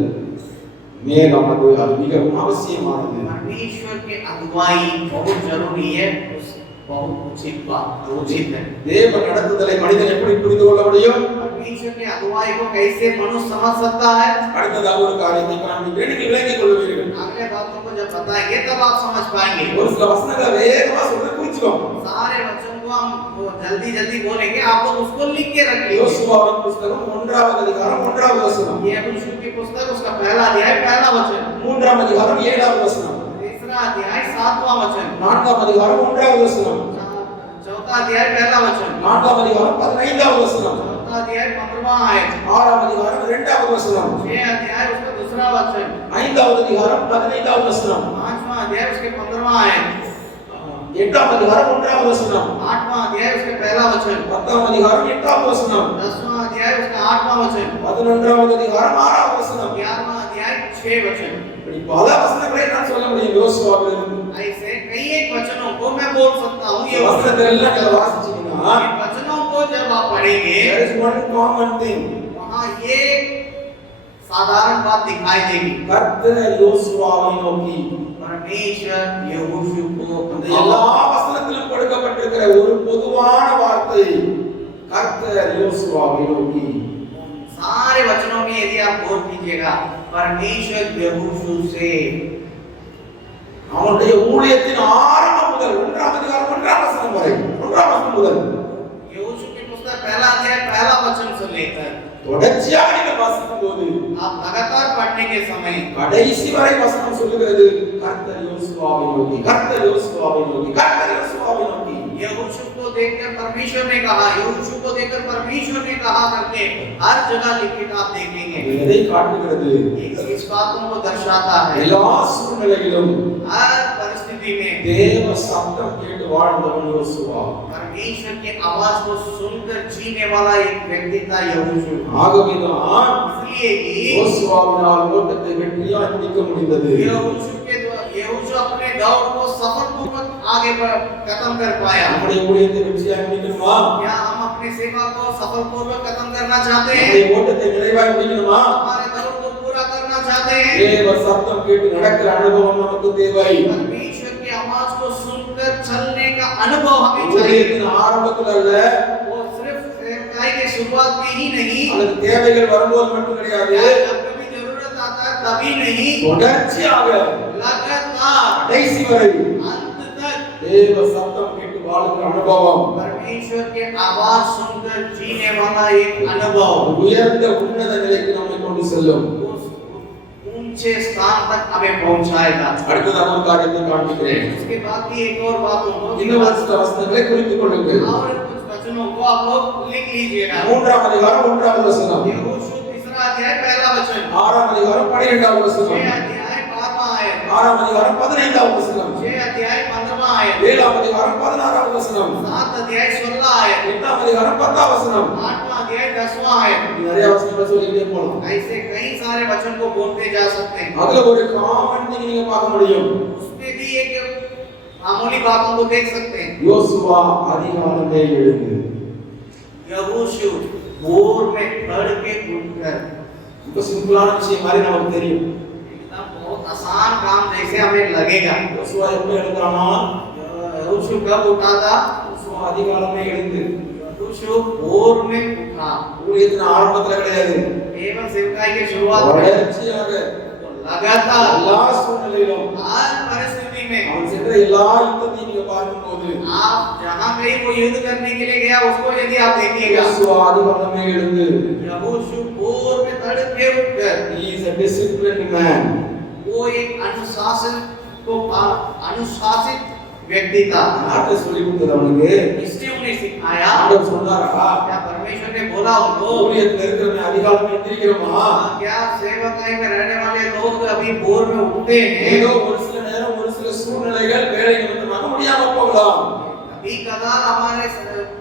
மேலானது, அது மிகவும் அவசியமானது. परमेश्वर के अगुवाई बहुत जरूरी है, बहुत उचित बात उचित है। தேவ நடத்துதலை மனிதன் எப்படி புரிந்து கொள்ள முடியும்? परमेश्वर के अगुवाई को कैसे मनुष्य समझ सकता है? அடுத்ததாக ஒரு காரியத்தை காண்பிக்கிறேன், நீங்கள் விளங்கிக் கொள்வீர்கள். अगले बातों को जब बताएंगे तब आप समझ पाएंगे। ஒரு சில வசனங்களை வேகமா சொல்றது குறிச்சுக்கோங்க. सारे वचन को हम जल्दी बोलेंगे, आप लोग उसको लिख के रखिए। யோசுவாவின் புத்தகம் 1வது அதிகாரம் 1வது வசனம், यहोशू की पुस्तक उसका पहला अध्याय पहला वचन, 3வது அதிகாரம் 7வது வசனம், तीसरा अध्याय 7वां वचन, 4வது அதிகாரம் 1வது வசனம், चौथा अध्याय पहला वचन, 4வது அதிகாரம் 15வது வசனம், चौथा अध्याय 15वां आयत, 6வது அதிகாரம் 2வது வசனம், 6 अध्याय उसका दूसरा वचन, 5வது அதிகாரம் 15வது வசனம், 5वां अध्याय उसके 15वां आयत, 8வது அதிகாரம் 1வது வசனம், 8वां अध्याय उसके पहला वचन, 10வது அதிகாரம் 8வது வசனம், 10वां अध्याय उसका 8वां वचन, 11வது அதிகாரம் 6வது வசனம். 11वां अध्याय 6 वचन। இப்படி பல வசனங்களை நான் சொல்ல முடியும் யோசுவாவிலிருந்து. ऐसे कई एक वचनों को मैं बोल सकता हूँ। ये வசனத்தை எல்லாம் நீங்க வாசிச்சீங்கன்னா इन वचनों को जब आप पढ़ेंगे there is one common thing. वहाँ ये साधारण बात दिखाई देगी। கர்த்தர் யோசுவாவை நோக்கி, परमेश्वर यहोशू को அந்த எல்லா வசனத்திலும் கொடுக்கப்பட்டிருக்கிற ஒரு பொதுவான வார்த்தை கர்த்தர் யோசுவாவை நோக்கி. सारे वचनों में यदि आप गौर कीजिएगा परमेश्वर यहोशू से அவனுடைய ஊழியத்தின் ஆரம்பம் முதல் 1ஆம் அதிகாரம் 1ஆம் வசனம் வரை 1ஆம் வசனம் முதல் यहोशू की पुस्तक पहला अध्याय पहला वचन से लेकर தொடர்ச்சியாக நீங்கள் வாசிக்கும் போது आप लगातार पढ़ने के समय கடைசி வரை வசனம் சொல்லுகிறது கர்த்தர் யோசுவாவை நோக்கி, கர்த்தர் யோசுவாவை நோக்கி, கர்த்தர் யோசுவாவை நோக்கி. यहोशू को देखकर परमेश्वर ने कहा, यहोशू को देखकर परमेश्वर ने कहा करके हर जगह लिखित आप देखेंगे। இது எதை காட்டுகிறது? इस बातों को दर्शाता है எல்லா சூழ்நிலையிலும் हर परिस्थिति में தேவ சத்தம் கேட்டு வாழ்ந்தவன் யோசுவா. परमेश्वर की आवाज को सुनकर जीने वाला एक व्यक्ति था यहोशू। ஆகவேதான் इसलिए ही யோசுவாவினால் ஓட்டத்தை வெற்றியாய் முடிக்க முடிந்தது. यहोशू अपने दौड़ को सफलपूर्वक आगे खत्म कर पाया। நம்முடைய ஊழியத்தை வெற்றியாய் முடிக்கணுமா? क्या हम अपने सेवा को सफलपूर्वक खत्म करना चाहते हैं? நம்முடைய ஓட்டத்தை நிறைவாய் முடிக்கணுமா? हमारे दौड़ को पूरा करना चाहते हैं? தேவ சத்தம் கேட்டு நடக்கிற அனுபவம் நமக்கு தேவை. परमेश्वर की आवाज को सुनकर चलने अनुभव हमें चाहिए। ஊழியத்தின் ஆரம்பத்துல அல்ல, वो सिर्फ सेवकाई के शुरुआत में ही नहीं, அல்லது தேவைகள் வரும்போது மட்டும் கிடையாது, जब कभी जरूरत आता है तभी नहीं, தொடர்ச்சியாக लगातार கடைசி வரை अंत तक தேவ சத்தம் கேட்டு வாழுகிற அனுபவம், परमेश्वर के आवाज सुनकर जीने वाला एक अनुभव உயர்ந்த உன்னத நிலைக்கு நம்மை கொண்டு செல்லும். उस ऊंचे स्थान तक हमें पहुंचाएगा। அடுத்ததாக ஒரு காரியத்தை காண்பிக்கிறேன். उसके बाद भी एक और बात இன்னும் சில வசனங்களை குறித்துக் கொள்ளுங்கள். और कुछ वचनों को आप लोग लिख लीजिएगा। 3ஆம் அதிகாரம் 1வது வசனம், यहोशू 3रा अध्याय पहला वचन, 6ஆம் அதிகாரம் 12வது 6 வசனம், अध्याय 12वां आयत, 6ஆம் அதிகாரம் 15வது வசனம், 6 अध्याय 15वां आयत, 7ஆம் அதிகாரம் 16வது வசனம், 7 अध्याय 16 आयत, 8ஆம் அதிகாரம் 10வது வசனம். 8वां अध्याय 10वां आयत। நிறைய வசனங்களை சொல்லிட்டே போலாம். ऐसे कई सारे वचन को बोलते जा सकते हैं। அதுல ஒரு காமன் திங் நீங்க பார்க்க முடியும். उसमें भी एक मामूली बातों को देख सकते हैं। யோசுவா அதிகாலமே எழுந்து, यहोशू भोर में खड़ के उठकर, இப்ப சிம்பிளான விஷயம் மாதிரி நமக்கு தெரியும். एकदम बहुत आसान काम जैसे हमें लगेगा। யோசுவா எப்ப எழுந்தானா? यहोशू कब उठा था? யோசுவா அதிகாலமே எழுந்து, यहोशू भोर में उठा। ஊழியத்தின் ஆரம்பத்துல கிடையாது, केवल सेवकाई के शुरुआत में தொடர்ச்சியாக लगातार எல்லா சூழ்நிலையிலும் हर परिस्थिति में அவன் சென்ற எல்லா யுத்தத்தையும் நீங்க பார்க்கும்போது आप जहां कहीं वो युद्ध करने के लिए गया उसको यदि आप देखिएगा, யோசுவா அதிகாலமே எழுந்து, यहोशू भोर में तड़के उठकर, he is a disciplined man. वो एक अनुशासित व्यक्ति था। யார்கிட்ட சொல்லி கொடுத்தது அவனுக்கு? इसने उन्हें सिखाया। ஆண்டவர் சொன்னாரா? क्या परमेश्वर ने बोला उनको? ஊழியத்துல இருக்கிறவங்க அதிகாலமே எந்திரிக்கிறோமா? क्या सेवकाई में रहने वाले लोग अभी भोर में उठते हैं? ஏதோ ஒரு சில நேரம் ஒரு சில சூழ்நிலைகள் வேலை நிமித்தமாக முடியாம போகலாம். कभी कभार हमारे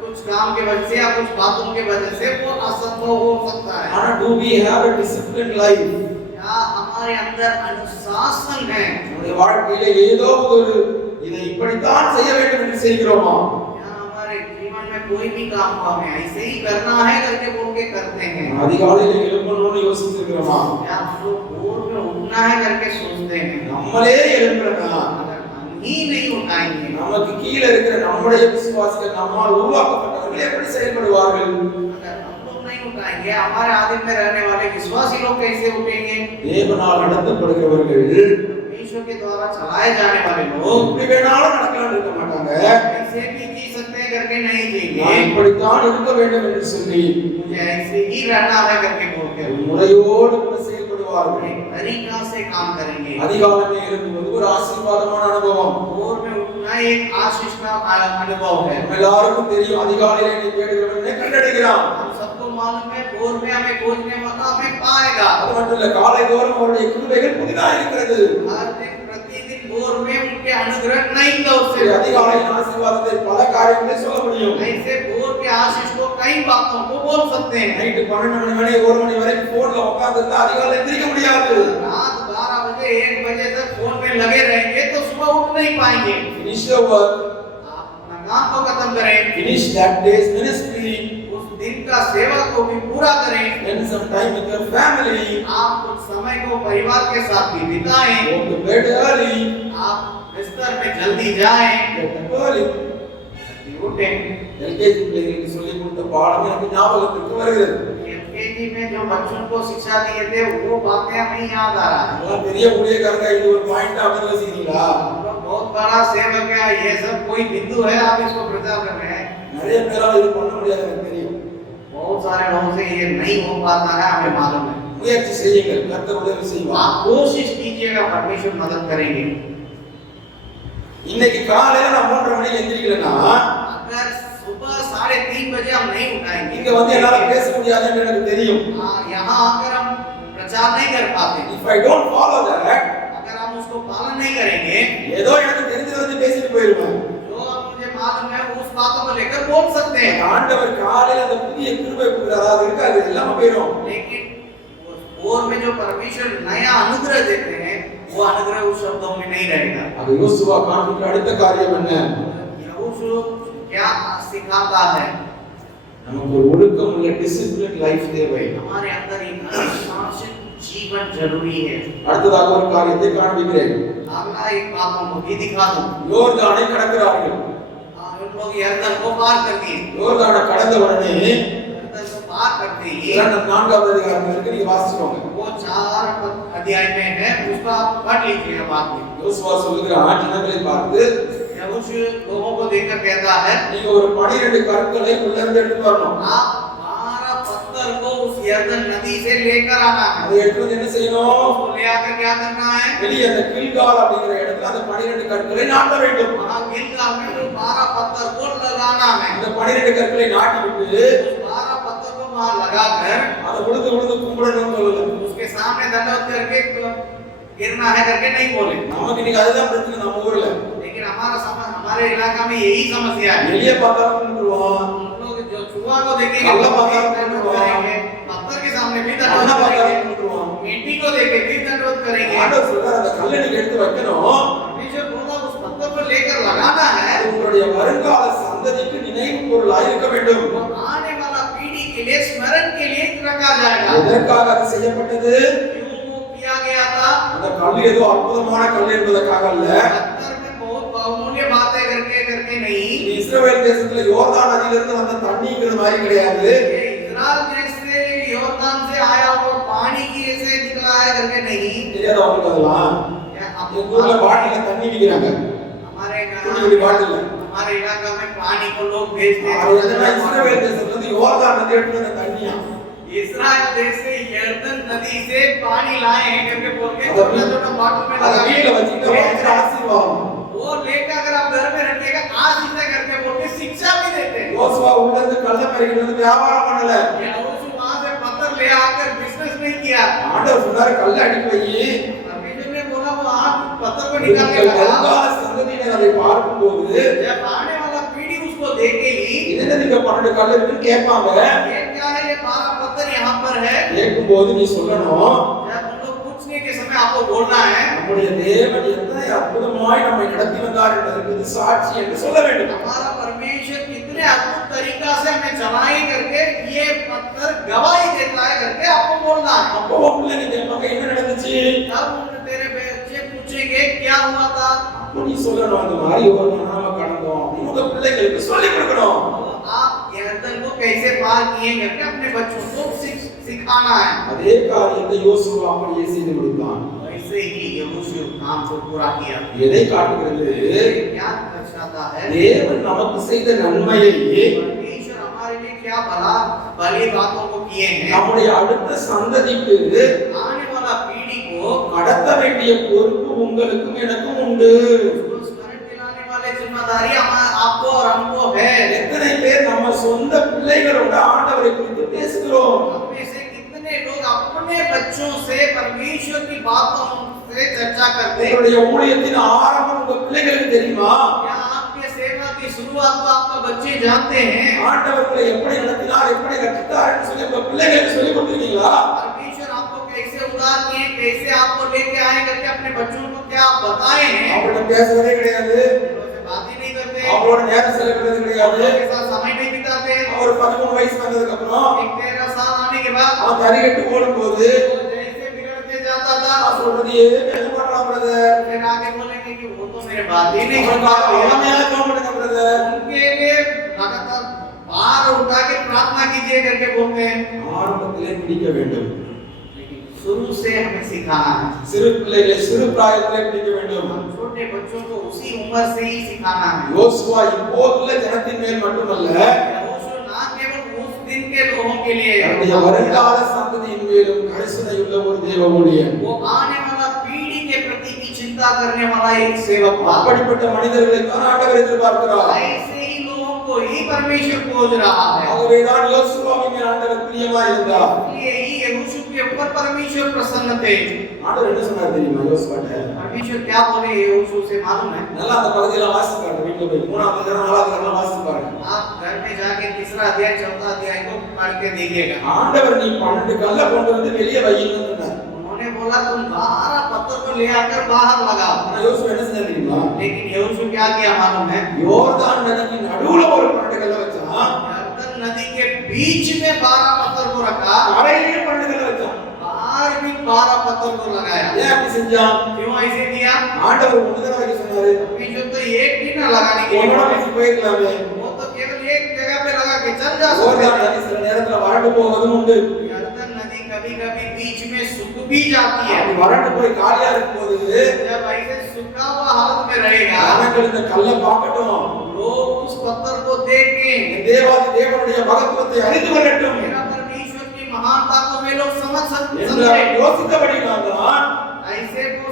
कुछ काम के वजह से या कुछ बातों के वजह से वो असंभव हो सकता है। ஆனா do we have a disciplined life? क्या हमारे अंदर अनुशासन है? நம்முடைய வாழ்க்கையில ஏதோ ஒரு இதை இப்படித்தான் செய்ய வேண்டும் என்று செய்கிறோமா? क्या हमारे जीवन में कोई भी काम को हमें ऐसे ही करना है करके बोल के करते हैं? அதிகாலையில எழும்பணும்னு யோசிச்சிருக்கிறோமா? क्या हम लोग भोर में उठना है करके सोचते हैं? நம்மளே எழும்புறனா? अगर हम ही नहीं उठाएंगे, நமக்கு கீழ இருக்கிற நம்முடைய விசுவாசிகள் நம்மால் உருவாக்கப்பட்டவர்கள் எப்படி செயல்படுவார்கள்? अगर हम लोग नहीं उठाएंगे, हमारे आदिम में रहने वाले विश्वासी लोग कैसे उठेंगे? தேவனால் நடத்தப்படுகிறவர்கள் परमेश्वर के द्वारा चलाए जाने वाले लोग எப்படி வேணாலும் நடக்கலாம் இருக்க மாட்டாங்க. ऐसे भी जी सकते हैं करके नहीं நான் जिएंगे। இப்படித்தான் இருக்க வேண்டும் என்று சொல்லி मुझे ऐसे ही रहना है करके बोलते ஒரு हैं। முறையோடு கூட செயல்படுவார்கள். एक तरीका से काम करेंगे। அதிகாலமே எழும்புவது ஒரு ஆசீர்வாதமான அனுபவம். भोर में उठना एक आशीष का अनुभव है। நம்ம எல்லாருக்கும் தெரியும், அதிகாலையிலே நீ தேடுகிறவனை கண்டடைகிறான். हम सबको मालूम है भोर में हमें खोजने वाला हमें पाएगा। அது மட்டும் இல்ல, காலை தோறும் அவருடைய கிருபைகள் புதிதாக இருக்கிறது. हर दिन प्रतिदिन भोर में उनके अनुग्रह नहीं तौर से அதிகாலையின் ஆசீர்வாதத்தை பல காரியங்களை சொல்ல முடியும். ऐसे भोर के आशीष को कई बातों को बोल सकते हैं। நைட்டு 12 மணி 1 மணி வரைக்கும் போன்ல உட்கார்ந்து இருந்தா அதிகாலை எந்திரிக்க முடியாது. रात 12 बजे 1 बजे तक फोन में लगे रहेंगे तो सुबह उठ नहीं पाएंगे। Finish your work, आप अपना काम को खत्म करें, finish that day's ministry, उस दिन का सेवा को भी पूरा करें, spend some time with your family, आप कुछ समय को परिवार के साथ भी बिताएं, go to bed early, आप बिस्तर में जल्दी जाएं, get up early. जल्दी उठें। எல்கேஜி பிள்ளைகளுக்கு சொல்லி கொடுத்த பாடம் எனக்கு ஞாபகத்துக்கு வருகிறது. एलकेजी में जो बच्चों को शिक्षा दिए थे वो बातें हमें याद आ रहा है। அதெல்லாம் பெரிய ஊழியக்காரங்க இது ஒரு பாயிண்ட் அப்படின்னு யோசிக்கிறீங்களா? हम लोग बहुत बड़ा सेवक है, ये सब कोई बिंदु है, आप इसको प्रचार कर रहे हैं। நிறைய பேரால இது பண்ண முடியாது, எனக்கு தெரியும். बहुत सारे लोगों से ये नहीं हो पाता है, हमें मालूम है। முயற்சி செய்யுங்கள், கர்த்தர் உதவி செய்வார். आप कोशिश कीजिएगा, परमेश्वर मदद करेंगे। இன்னைக்கு காலையில நான் 3:30 மணிக்கு எந்திரிக்கலனா अगर सुबह 3:30 बजे हम नहीं उठाएंगे, இங்க வந்து என்னால பேச முடியாதுன்னு எனக்கு தெரியும். यहाँ आकर हम प्रचार नहीं कर पाते। If I don't follow that, अगर हम उसको पालन नहीं करेंगे, ஏதோ எனக்கு தெரிஞ்சதை வச்சு பேசிட்டு போயிருவேன். जो अब मुझे मालूम है उस बातों को लेकर बोल सकते हैं, ஆண்டவர் காலையில அந்த புதிய கிருபை கொடுக்கிறாரா, அது இருக்காது, எல்லாமே போயிடும். लेकिन उस भोर में जो परमेश्वर नया अनुग्रह देते हैं वो अनुग्रह उस शब्दों में नहीं रहेगा। அது யோசுவா காண்பிக்கிற அடுத்த காரியம் என்ன? यहोशू क्या सिखाता है? நமக்கு ஒரு ஒழுக்கம் உள்ள டிசிப்ளின் லைஃப் தேவை. हमारे अंदर एक अनुशासित जीवन जरूरी है। அடுத்ததாக ஒரு காரியத்தை காண்பிக்கிறேன். अगला एक बातों को भी दिखा दूं। யோர்தானை கடக்கிறார்கள். उन लोग यरदन को पार कर दिए। யோர்தானை கடந்த உடனே यरदन को पार करते ही நான்காவது அதிகாரத்தில் இருக்கு, நீங்க வாசிச்சுக்கோங்க. वो 4 अध्याय में है, उसका आप पढ़ लीजिएगा बाद में। யோசுவா சொல்லுகிறான், ஜனங்களை பார்த்து यहोशू लोगों को देखकर कहता है, நீங்க ஒரு 12 கற்களை உள்ள இருந்து எடுத்து வரணும். आप 12 पत्थर को उस यरदन नदी से लेकर आना है। அதை எடுத்து வந்து என்ன செய்யணும்? उसको ले आकर क्या करना है? வெளியே அந்த கில்கால் அப்படிங்கிற இடத்துல அந்த 12 கற்களை நாட்ட வேண்டும். वहां गिलगाल में वो 12 पत्थर को लगाना है। அந்த 12 கற்களை நாட்டி விட்டு उस 12 पत्थर को वहां लगाकर அதை விழுந்து விழுந்து கும்பிடணும்னு சொல்லல. उसके सामने दंडवत करके गिरना है करके नहीं बोले। நமக்கு இன்னைக்கு அதுதான் பிரச்சனை நம்ம ஊர்ல. लेकिन हमारे इलाका में यही समस्या है। வெளியே பார்த்தாலும் கும்பிடுவோம், हम लोग जो चूहा को देखेंगे कल्ला वो भी पत्थर दंडवत को करेंगे, पत्थर के सामने भी அண்ணா दंडवत பார்த்தாலும் करेंगे, கும்பிடுவோம். मिट्टी को देखे भी दंडवत करेंगे। ஆண்டவர் சொல்றார், அந்த கல்லை நீங்க எடுத்து வைக்கணும். परमेश्वर बोला उस पत्थर को लेकर लगाना है। அது உங்களுடைய வருங்கால சந்ததிக்கு நினைவு பொருளாய் இருக்க வேண்டும். वो आने वाला पीढ़ी के लिए स्मरण के लिए रखा जाएगा। எதற்காக அது செய்யப்பட்டது? क्यों वो किया गया था? அந்த கல் ஏதோ அற்புதமான கல் என்பதற்காக அல்ல. पत्थर में बहुत बहुमूल्य बातें करके नहीं। இது இஸ்ரவேல் தேசத்துல யோர்தான் நதியிலிருந்து வந்த தண்ணிங்கிற மாதிரி கிடையாது. ये इस्राएल देश से योर्दान से आया हुआ पानी की से निकला है करके नहीं। தெரியாத உங்களுக்கு அதெல்லாம்? क्या आप எங்க ஊர்ல பாட்டில தண்ணி விக்கிறாங்க. हमारे कुछ बाटल है। हमारे इलाका में पानी को लोग बेचते அது எதனா இஸ்ரவேல் தேசத்துல இருந்து யோர்தான் நதி எடுத்து வந்த தண்ணியா? इस्राएल देश से यरदन नदी से पानी लाए हैं करके बोल के छोटा-छोटा बाटल में அதை लगा வீட்டுல வச்சுட்டு வாழ்க்கை ஆசீர்வாதம். वो लेकर अगर आप घर में रखिएगा आज इसे करके बोल के शिक्षा भी देते हैं। யோசுவா உள்ள இருந்து கல்லை பறிக்கிட்டு வந்து வியாபாரம் பண்ணல. यहोशू वहां से पत्थर ले आकर बिजनेस नहीं किया। ஆண்டவர் சொன்னாரு, கல்லை அடிக்க வை. परमेश्वर ने बोला वो आप पत्थर को निकाल के लगा। வருங்கால சந்ததியினர் அதை பார்க்கும்போது जब आने वाला पीढ़ी उसको देखेगी, என்ன நீங்க 12 கல் இருக்குன்னு கேட்பாங்க. ये क्या है, ये 12 पत्थर यहाँ पर है। கேட்கும்போது நீ சொல்லணும், जब उन लोग पूछने के समय आपको बोलना है, நம்முடைய தேவன் எத்தனை அற்புதமாய் நம்மை நடத்தி வந்தார் என்பதற்கு இது சாட்சி என்று சொல்ல வேண்டும். हमारा परमेश्वर कितने अद्भुत तरीका से हमें चलाई करके ये पत्थर गवाही देता है करके आपको बोलना है। அப்போ உன் பிள்ளைங்க கேட்பாங்க, என்ன நடந்துச்சு? तब तेरे बच्चे पूछेंगे क्या हुआ था। அப்போ நீ சொல்லணும், அந்த மாதிரி ஒரு நாம கடந்தோம் அப்படின்னு உங்க பிள்ளைங்களுக்கு சொல்லி கொடுக்கணும். तो आप यरदन को कैसे पार किए करके अपने बच्चों को सिखाना है। அதே காரியத்தை யோசுவா அப்படியே செய்து கொடுத்தான். वैसे ही यहोशू काम को पूरा किया। எதை காட்டுகிறது? क्या दर्शाता है? தேவன் நமக்கு செய்த நன்மையை परमेश्वर हमारे लिए क्या भली बातों को किए हैं, நம்முடைய அடுத்த சந்ததிக்கு आने वाला पीढ़ी को கடத்த வேண்டிய பொறுப்பு உங்களுக்கும் எனக்கும் உண்டு. उसको स्मरण दिलाने वाले जिम्मेदारी आपको और हमको है। எத்தனை பேர் நம்ம சொந்த பிள்ளைகளோட ஆண்டவரை குறித்து பேசுகிறோம்? हममें से कितने लोग अपने बच्चों से परमेश्वर की बातों से चर्चा करते हैं। உங்களுடைய ஊழியத்தின் ஆரம்பம் உங்க பிள்ளைகளுக்கு தெரியுமா? क्या आपके सेवा की शुरुआत तो आपका बच्चे जानते हैं? ஆண்டவர் உங்களை எப்படி நடத்தினார், எப்படி ரட்சித்தார் என்று சொல்லி உங்க பிள்ளைகளுக்கு சொல்லி கொடுத்திருக்கீங்களா? परमेश्वर आपको कैसे उद्धार किए, कैसे आपको लेके आए करके अपने बच्चों को क्या आप बताए हैं? அவங்கள்ட்ட பேசுறதே கிடையாது, उनसे बात ही नहीं करते, அவங்களோட நேரம் செலவிடுறது கிடையாது. उनके साथ समय नहीं बिताते। அவர் 13 वयசு வந்ததுக்கு அப்புறம் 13 साल आने के बाद அவன் தறிகட்டு ஓடும்போது वो जैसे बिगड़ते जाता था, நான் சொல்றது எதுவுமே என்ன பண்ணலாம் பிரதர்? फिर आगे बोलेंगे कि वो तो मेरे बात ही नहीं அவனுக்கு सुनता। இளமையா ஜெபம் பண்ணுங்க பிரதர். उनके लिए लगातार बार उठा के प्रार्थना कीजिए करके बोलते हैं। ஆரம்பத்திலே பிடிக்க வேண்டும். लेकिन शुरू से हमें सिखाना है। சிறு பிள்ளைகளை சிறு பிராயத்திலே பிடிக்க வேண்டும். हम छोटे बच्चों को उसी उम्र से ही सिखाना है। யோசுவா இப்போதுள்ள ஜனத்தின் மேல் மட்டுமல்ல, यहोशू ना केवल उस दिन के लोगों के लिए, நம்முடைய வருங்கால சந்ததியின் மேலும் கரிசனையுள்ள ஒரு தேவ ஊழியன். वो आने वाला पीढ़ी के प्रति की चिंता करने वाला एक सेवक था। அப்படிப்பட்ட மனிதர்களை தான் ஆண்டவர் எதிர்பார்க்கிறார். ऐसे ही लोगों को ही परमेश्वर खोज रहा है। ஆகவேதான் யோசுவாவின் மேல் ஆண்டவர் பிரியமாய் இருந்தார். इसलिए ही यहोशू के ऊपर परमेश्वर प्रसन्न थे। ஆண்டவர் என்ன சொன்னார் தெரியுமா யோசுவாட்ட? परमेश्वर क्या बोले यहोशू से मालूम है? நல்லா அந்த பகுதியில வாசிச்சு பாருங்க, வீட்டுல போய் 3ஆம் அதிகாரம் 4ஆம் அதிகாரம் வாசிச்சு பாருங்க. आप घर में जाके 3रा अध्याय 4था अध्याय को पढ़ के देखिएगा। ஆண்டவர் நீ 12 கல்லை கொண்டு வந்து வெளியே வையின்னு சொன்னார். उन्होंने बोला तुम 12 पत्थर को ले आकर बाहर लगाओ। ஆனா யோசுவா என்ன செஞ்சார் தெரியுமா? लेकिन यहोशू क्या किया मालूम है? யோர்தான் நதிக்கு நடுவுல ஒரு 12 கல்லை வச்சான். यरदन नदी के बीच में 12 पत्थर को रखा, கரையிலேயே 12 கல்லை வச்சான். बाहर भी 12 पत्थर को लगाया? ஏன் அப்படி செஞ்சான்? क्यों ऐसे किया? ஆண்டவர் ஒன்று தானே வைக்க சொன்னாரு. परमेश्वर तो एक ही ना लगाने के लिए ஒன்னோட बोला। வச்சு போயிருக்கலாமே. वो तो केवल एक जगह पे लगा के चल जा யோர்தான் सकते நதி சில நேரத்துல வறண்டு போவதும் உண்டு. थे। यरदन नदी कभी-कभी बीच में सूख भी जाती है। அப்படி வறண்டு போய் காலியா இருக்கும்போது जब ऐसे सूखा हुआ हालत में रहेगा, ஜனங்கள் இந்த கல்லை பார்க்கட்டும், लोग उस पत्थर को देखें, தேவாதி தேவனுடைய மகத்துவத்தை அறிந்து கொள்ளட்டும் मेरा परमेश्वर की महानता को वे लोग समझ என்று समझे। அவர் யோசித்தபடினால்தான் ऐसे को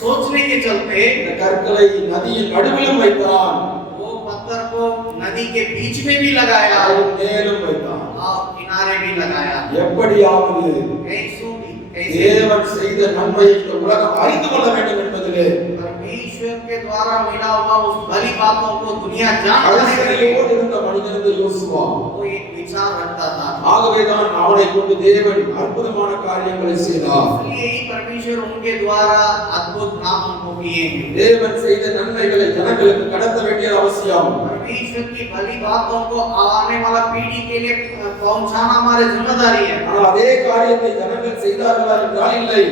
सोचने के चलते இந்த கற்களை நதியின் நடுவிலும் வைத்தான், वो पत्थर को नदी के बीच में भी लगाया அதன் மேலும் வைத்தான். और किनारे भी लगाया। எப்படியாவது कैसों भी कैसे தேவன் செய்த நன்மையை இந்த உலகம் அறிந்து கொள்ள வேண்டும் என்பதிலே परमेश्वर के द्वारा मिला हुआ उस भली बातों को दुनिया जान रहे கடைசியோடு இருந்த மனிதன் இந்த யோசுவா. वो एक विचार रखता था। ஆகவேதான் அவனை கொண்டு தேவன் அற்புதமான காரியங்களை செய்தார். इसलिए ही परमेश्वर उनके द्वारा अद्भुत काम उनको किए। தேவன் செய்த நன்மைகளை ஜனங்களுக்கு கடத்த வேண்டியது அவசியம். परमेश्वर की भली बातों को आने वाला पीढ़ी के लिए पहुंचाना हमारी जिम्मेदारी है। ஆனால் அதே காரியத்தை ஜனங்கள் செய்தார்களா என்றால் இல்லை.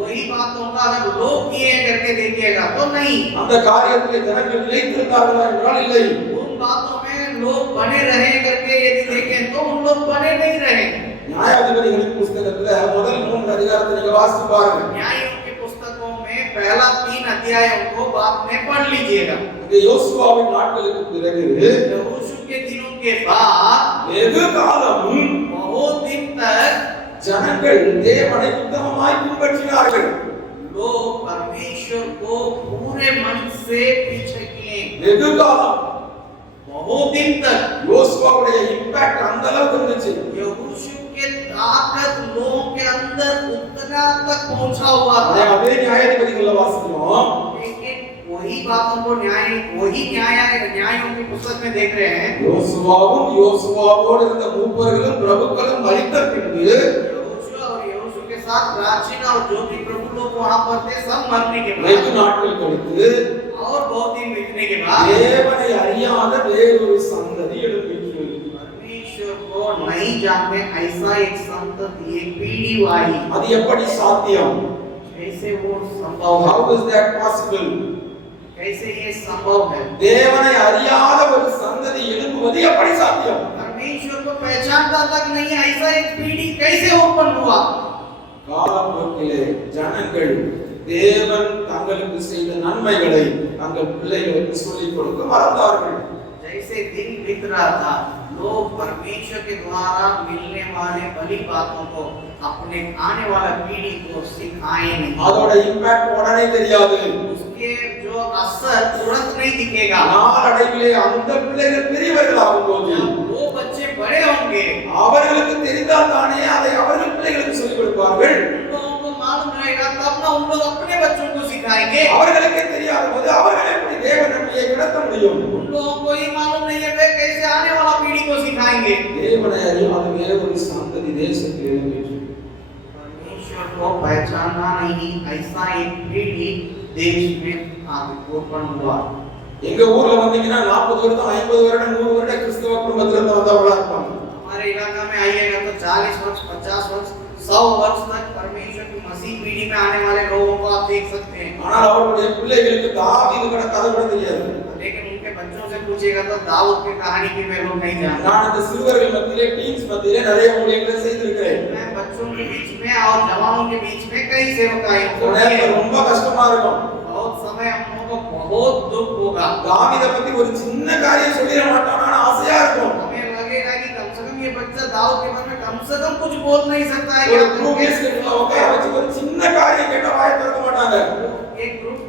वही बातों का जब लोग किए करके देखिएगा तो नहीं। அந்த காரியத்திலே ஜனங்கள் நிலைத்திருந்தார்களா என்றால் இல்லை. उन बातों में लोग बने रहे करके यदि देखें तो उन लोग बने नहीं रहे। நியாயாதிபதிகளின் புஸ்தகத்துல முதல் 3 அதிகாரத்தை நீங்க வாசித்து பாருங்க. न्यायों की पुस्तकों में पहला 3 अध्यायों को बाद में पढ़ लीजिएगा। இந்த யோசுவாவின் நாட்களுக்கு பிறகு यहोशू के दिनों के बाद வெகு காலம் बहुत दिन तक ஜனங்கள் தேவனை உத்தமமாய் பின்பற்றினார்கள். लोग परमेश्वर को पूरे मन से पीछे किए। வெகு காலம் बहुत दिन तक யோசுவாவுடைய இம்பாக்ட் அந்த அளவுக்கு இருந்துச்சு. यहोशू के ताकत लोगों के अंदर उतना तक पहुंचा हुआ था। அதே நியாயாதிபதிகளை வாசிக்கிறோம். लेकिन वही बातों को न्यायों की पुस्तक में देख रहे हैं। யோசுவாவும் யோசுவாவோடு இருந்த மூப்பர்களும் பிரபுக்களும் மரித்த பின்பு यहोशू और यहोशू के साथ प्राचीन और जो भी प्रभु लोग वहां पर थे सब मरने के வெகு बाद நாட்கள் கழித்து और बहुत दिन बीतने के बाद தேவனை அறியாத வேறொரு சந்ததி எழும்பிற்று. परमेश्वर को नहीं जानते ऐसा एक संतति एक पीढ़ी आई। அது எப்படி சாத்தியம்? कैसे वो संभव है? How is that possible? कैसे ये संभव है? தேவனை அறியாத ஒரு சந்ததி எழும்புவது எப்படி சாத்தியம்? परमेश्वर को पहचानता तक नहीं ऐसा एक पीढ़ी कैसे उत्पन्न हुआ? காலப்போக்கிலே ஜனங்கள் தேவன் தங்களுக்கு செய்த நன்மைகளை தங்கள் பிள்ளைகளுக்கு சொல்லிக் கொடுக்க மறந்தார்கள். जैसे दिन बीत रहा था लोग परमेश्वर के द्वारा मिलने वाले भली बातों को अपने आने वाला पीढ़ी को सिखाए नहीं। அதோட இம்பாக்ட் உடனே தெரியாது. उसके जो असर तुरंत नहीं दिखेगा। நாளடைவிலே அந்த பிள்ளைகள் பெரியவர்கள் ஆகும்போது जब वो बच्चे बड़े होंगे அவர்களுக்கு தெரிந்தால் தானே அதை அவர்கள் பிள்ளைகளுக்கு சொல்லிக் கொடுப்பார்கள். उन लोगों को मालूम रहेगा तब ना उन लोग अपने बच्चों को सिखाएंगे। அவர்களுக்கே தெரியாத போது அவர்கள் எப்படி தேவ நன்மையை கடத்த முடியும்? उन लोगों को ही मालूम नहीं है वे कैसे आने वाला पीढ़ी को सिखाएंगे। தேவனை அறியாத வேறொரு சந்ததி தேசத்தில் எழும்பிற்று. परमेश्वर को पहचानना नहीं ऐसा एक पीढ़ी देश में उत्पन्न हुआ। எங்க ஊர்ல வந்தீங்கன்னா 40 வருடம் 50 வருடம் 100 வருடம் கிறிஸ்தவ குடும்பத்துல இருந்து வந்தவங்களா இருப்பாங்க. हमारे इलाका में आइएगा तो 40 वर्ष 50 वर्ष 100 वर्ष तक परमेश्वर की मसीह पीढ़ी में आने वाले लोगों को आप देख सकते हैं। ஆனால் அவருடைய பிள்ளைகளுக்கு தாவீது கதை கூட தெரியாது. लेकिन उनके बच्चों से पूछिएगा तो दाऊद की कहानी की वे लोग नहीं जानते। நான் அந்த சிறுவர்கள் மத்தியிலே டீன்ஸ் மத்தியிலே நிறைய ஊழியங்களை செய்திருக்கிறேன். मैं बच्चों के बीच में और जवानों के बीच में कई सेवकाइयों को ஒரு நேரத்துல ரொம்ப கஷ்டமா இருக்கும். बहुत समय हम लोगों को बहुत दुख होगा। தாவீதை பத்தி ஒரு சின்ன காரியம் சொல்லிட மாட்டானான்னு ஆசையா இருக்கும். हमें लगेगा कि कम से कम ये बच्चा दाऊद के बारे में कम से कम कुछ बोल नहीं सकता है। ஒரு குரூப் மீட்டிங்ல உட்கார வச்சு ஒரு சின்ன காரியம் கேட்டா வாயை திறக்க மாட்டாங்க. एक ग्रुप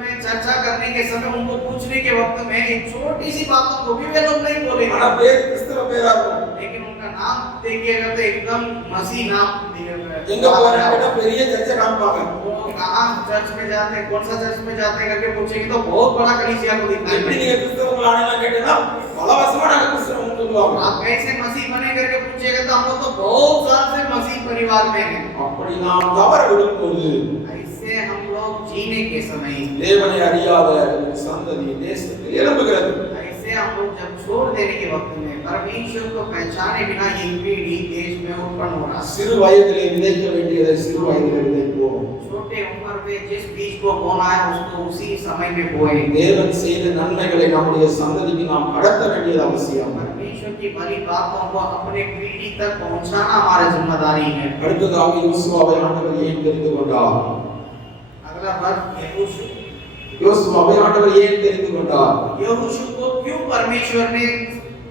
में चर्चा करने के समय उनको पूछने के वक्त में एक छोटी सी बातों को भी वे लोग नहीं बोलेंगे। ஆனா பேர் கிறிஸ்தவ பேரா இருக்கும். लेकिन उनका नाम देखिएगा तो एकदम मसीह नाम எங்க போறாங்க கேட்டா பெரிய சர்ச்சை காமிப்பாங்க. वो कहां चर्च में जाते हैं कौन सा चर्च में जाते हैं करके पूछेंगे तो बहुत बड़ा कलीसिया को எப்படி दिखाएंगे। நீங்க கிறிஸ்தவங்கள ஆனலாம் கேட்டா பல வருஷமா நாங்க கிறிஸ்தவங்க சொல்லுவாங்க. आप कैसे मसीह बने करके पूछिएगा तो हम लोग तो बहुत साल से मसीह परिवार में हैं। அப்படி நாம் தவற விடும்போது ऐसे हम लोग जीने के समय தேவனை அறியாத ஒரு சந்ததி தேசத்தில் எழும்புகிறது. ऐसे इसे हम लोग जब छोड़ देने के वक्त में परमेश्वर को पहचाने बिना ये पीढ़ी देश में उत्पन्न हो रहा है। சிறு வயதிலே விதைக்க வேண்டியதை சிறு வயதிலே விதைப்போம். छोटे उम्र में जिस बीज को बोना है उसको उसी समय में बोए। தேவன் செய்த நன்மைகளை நம்முடைய சந்ததிக்கு நாம் கடத்த வேண்டியது அவசியம். परमेश्वर की भली बातों को अपने पीढ़ी तक पहुंचाना हमारी जिम्मेदारी है। அடுத்ததாக யோசுவாவை ஆண்டவர் ஏன் தெரிந்து கொண்டார்? अगला वर्ग यहोशू। யோசுவாவை ஆண்டவர் ஏன் தெரிந்து கொண்டார்? यहोशू को क्यों परमेश्वर ने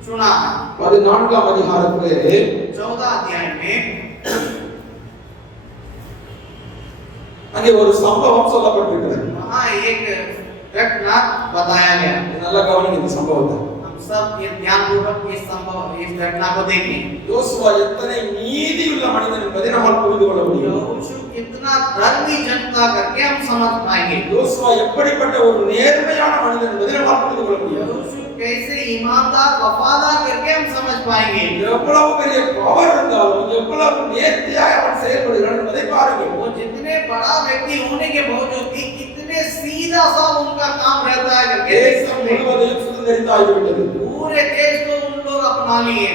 चुना? 14ஆம் அதிகாரத்திலே 14 अध्याय में அங்கே ஒரு சம்பவம் சொல்லப்பட்டிருக்கிறது. वहां एक घटना बताया गया। நல்லா கவனிங்க இந்த சம்பவத்தை. हम सब ये ध्यानपूर्वक इस घटना को देखें। யோசுவா எத்தனை நீதியுள்ள மனிதன் என்பதை நம்மால் புரிந்து கொள்ள முடியும். यहोशू कितना धर्मी जनता करके हम समझ पाएंगे। யோசுவா எப்படிப்பட்ட ஒரு நேர்மையான மனிதன் என்பதை நம்மால் புரிந்து கொள்ள முடியும். यहोशू कैसे ईमानदार वफादार करके हम समझ पाएंगे। எவ்வளவு பெரிய பவர் இருந்தாலும் எவ்வளவு நேர்த்தியாக அவன் செயல்படுகிறான் என்பதை பாருங்கள். वो जितने बड़ा व्यक्ति होने के बावजूद भी कितने सीधा सा उनका काम रहता है करके தேசம் முழுவதையும் சுதந்திரித்தாகிவிட்டது. पूरे देश को उन लोग अपना लिए।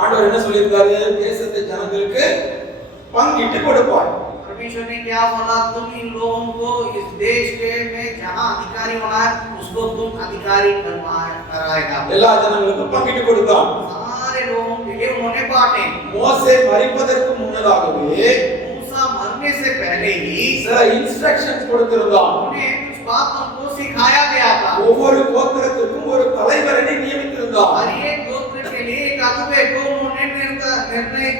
ஆண்டவர் என்ன சொல்லியிருக்காரு? தேசத்தை ஜனங்களுக்கு பங்கிட்டு கொடுப்பார். परमेश्वर ने क्या बोला? तुम इन लोगों को इस देश के में जहां अधिकारी होना है उसको तुम अधिकारी कराएगा। எல்லா ஜனங்களுக்கும் பங்கிட்டு கொடுத்தான். सारे लोगों के लिए उन्होंने बांटे। மோசே மரிப்பதற்கு முன்னதாகவே मूसा मरने से पहले ही சில இன்ஸ்ட்ரக்ஷன்ஸ் கொடுத்திருந்தான். उन्हें कुछ बात उनको सिखाया गया था। ஒவ்வொரு கோத்திரத்துக்கும் ஒரு தலைவரை நியமித்திருந்தான். हर एक गोत्र के लिए एक अगुवे को उन्होंने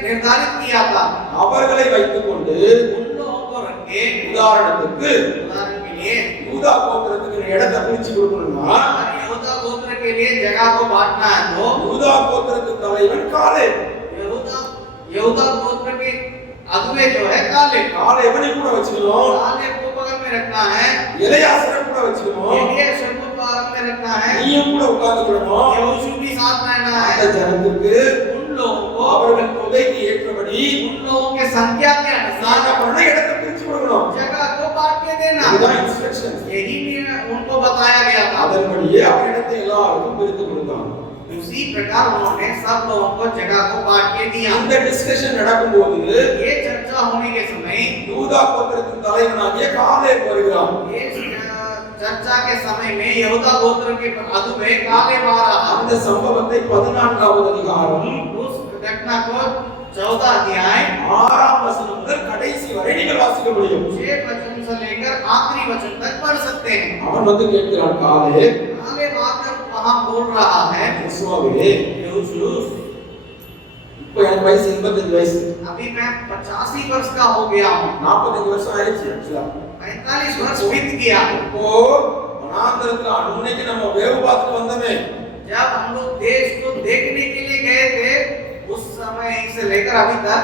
निर्धारित किया था। அவர்களை வைத்துக்கொண்டு उन लोगों को रख के உதாரணத்துக்கு उदाहरण के लिए யூதா கோத்திரத்துக்கு இடத்தை பிரிச்சு கொடுக்கணும்னா यहूदा गोत्र के लिए जगह को बांटना है तो யூதா கோத்திரத்து தலைவன் காலேப். यहूदा गोत्र के अगुवे जो है कालेब। காலேபனை கூட வச்சுக்கணும். कालेब को बगल में रखना है। எலியாசரை கூட வச்சுக்கணும். एलियाशर को बगल में रखना है। நீயும் கூட உட்கார்ந்துக்கணும். यहोशू भी साथ रहना है। அந்த ஜனத்துக்கு उन लोगों को அவர்கள் தொகைக்கு ஏற்றபடி उन लोगों के संख्या के अनुसार பண்ண இடத்தை பிரிச்சு கொடுக்கணும். जगह को बांट के देना। இதுதான் இன்ஸ்ட்ரக்ஷன்ஸ். यही उनको बताया गया था। அதன்படியே அவன் இடத்தை எல்லாருக்கும் பிரித்து கொடுத்தான். उसी प्रकार उन्होंने सब लोगों को जगह को बांट के दिया। அந்த டிஸ்கஷன் நடக்கும்போது ये चर्चा होने के समय யூதா கோத்திரத்தின் தலைவனாகிய காலேப் வருகிறான். ये चर्चा के समय में यहूदा गोत्र के अगुवे कालेब आ रहा। அந்த சம்பவத்தை 14வது அதிகாரம் उस घटना को 14 अध्याय 6ஆம் வசனம் முதல் கடைசி வரை நீங்கள் வாசிக்க முடியும். 6 वचन से लेकर आखिरी वचन तक पढ़ सकते हैं। அவன் வந்து கேட்கிறான், காலேப் कालेब आकर वहां बोल रहा है, யோசுவாவே, यहोशू இப்போ எனக்கு வயசு 85 வயசு. अभी मैं 85 वर्ष का हो गया हूं। 45 வருஷம் ஆயிடுச்சு. ஆக்சுவலா 45 वर्ष बीत गया। இப்போ வனாந்தரத்துல அன்னைக்கு நம்ம வேவு பார்த்துட்டு வந்தோமே, जब हम लोग देश को देखने के लिए गए थे उस समय से लेकर अभी तक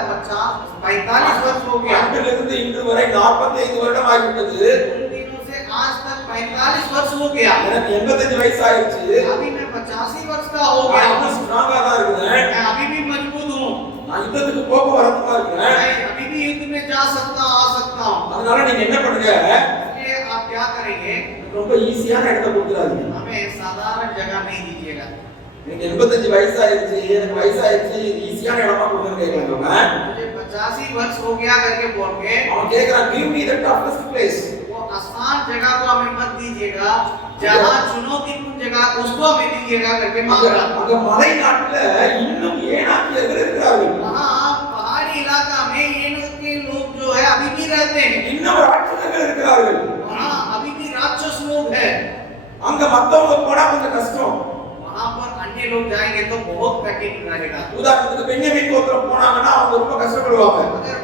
45 वर्ष हो गया। அன்றிலிருந்து இன்று வரை 45 வருடம் ஆகிவிட்டது. उन दिनों से आज तक 45 वर्ष हो गया। எனக்கு 85 வயசு ஆயிடுச்சு. अभी मैं 85 वर्ष का हो गया। நான் ஸ்ட்ராங்கா தான் இருக்கேன். मैं अभी भी मजबूत हूँ। நான் யுத்தத்துக்கு போக வரதுமா இருக்கேன். मैं अभी भी युद्ध में जा सकता आ सकता हूँ। அதனால நீங்க என்ன பண்ணுங்க, इसलिए आप क्या करेंगे? ரொம்ப ஈஸியான இடத்தை கொடுத்துறாதீங்க. हमें साधारण जगह नहीं दीजिएगा। எனக்கு 85 வயசு ஆயிடுச்சு, எனக்கு வயசு ஆயிடுச்சு, இது ஈஸியான இடமா கொடுங்க கேக்குறாங்க. मुझे 85 वर्ष हो गया करके बोल के அவன் கேக்குறான், give me the toughest place. वो आसान जगह को हमें मत दीजिएगा, जहाँ चुनौतीपूर्ण जगह उसको हमें दीजिएगा करके मांग रहा था। அங்க மலை நாட்டுல இன்னும் ஏனாக்கியர்கள் இருக்கிறார்கள். वहाँ पहाड़ी इलाका में एनोक के लोग जो है अभी भी रहते हैं। இன்னும் ராட்சசர்கள் இருக்கிறார்கள். वहाँ अभी भी राक्षस लोग हैं। அங்க மத்தவங்க போனா கொஞ்சம் கஷ்டம். वहाँ पर अन्य लोग जाएंगे तो बहुत कठिन रहेगा। உதாரணத்துக்கு பென்யமீன் கோத்திரம் போனாங்கன்னா அவங்க ரொம்ப கஷ்டப்படுவாங்க. अगर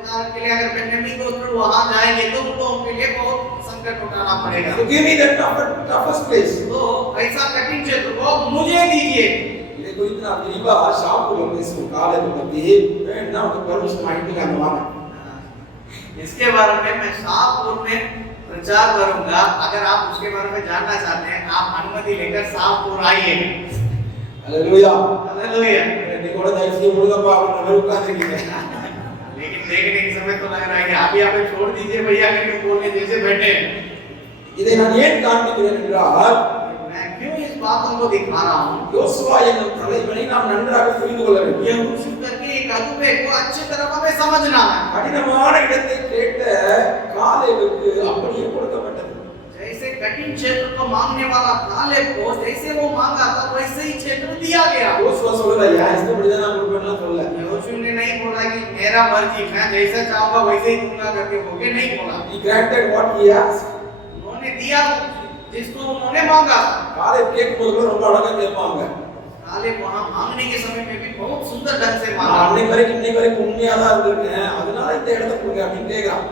उदाहरण के लिए अगर बेन्यामीन गोत्र वहाँ जाएंगे तो उन लोगों के लिए बहुत संकट उठाना पड़ेगा। So give me the toughest place. तो ऐसा कठिन क्षेत्र को मुझे दीजिए। இதை குறித்து நான் விரிவா ஷாப்புல பேசுவோம். காலேப் பத்தி வேணா உங்களுக்கு பர்மிஷன் வாங்கிட்டு அங்க வாங்க. इसके बारे में मैं शाहपुर में प्रचार करूंगा। अगर आप उसके बारे में जानना चाहते हैं आप अनुमति लेकर शाहपुर आइए। हालेलुया. हालेलुया। நீங்க கூட தைரியமா முழுங்கப்பா அவங்க உட்கார்ந்திருக்கீங்க. लेकिन देखने के समय तो लग रहा है कि आप यहाँ पे छोड़ दीजिए भैया करके बोलने जैसे बैठे। இதை நான் ஏன் காண்பிக்கிறேன் என்றால் मैं क्यों इस बात बातों को दिखा रहा हूँ। யோசுவா என்னும் தலைவனை நாம் நன்றாக புரிந்து கொள்ள வேண்டும். यहोशू करके एक अगुवे को अच्छी तरह हमें समझना है। கடினமான இடத்தை கேட்ட காலேபுக்கு அப்படியே கொடுக்கப்பட்டது. जैसे कठिन क्षेत्र को मांगने वाला कालेब को जैसे वो मांगा था वैसे ही क्षेत्र दिया गया। யோசுவா சொல்லல யார் இஷ்டப்படிதான் நான் கொடுப்பேன்னு சொல்லல. यहोशू ने नहीं बोला कि मेरा मर्जी मैं जैसा चाहूंगा वैसे ही दूंगा करके बोले नहीं बोला। He granted what he asked. उन्होंने दिया जिसको उन्होंने मांगा। காலேப் கேட்கும்போது ரொம்ப அழகா கேட்பாங்க. कालेब वहां मांगने के समय में भी बहुत सुंदर ढंग से நான் मांगा। இன்னைக்கு வரைக்கும் உண்மையா தான் இருந்திருக்கேன், அதனால இந்த இடத்தை கொடுங்க அப்படின்னு கேட்கிறான்.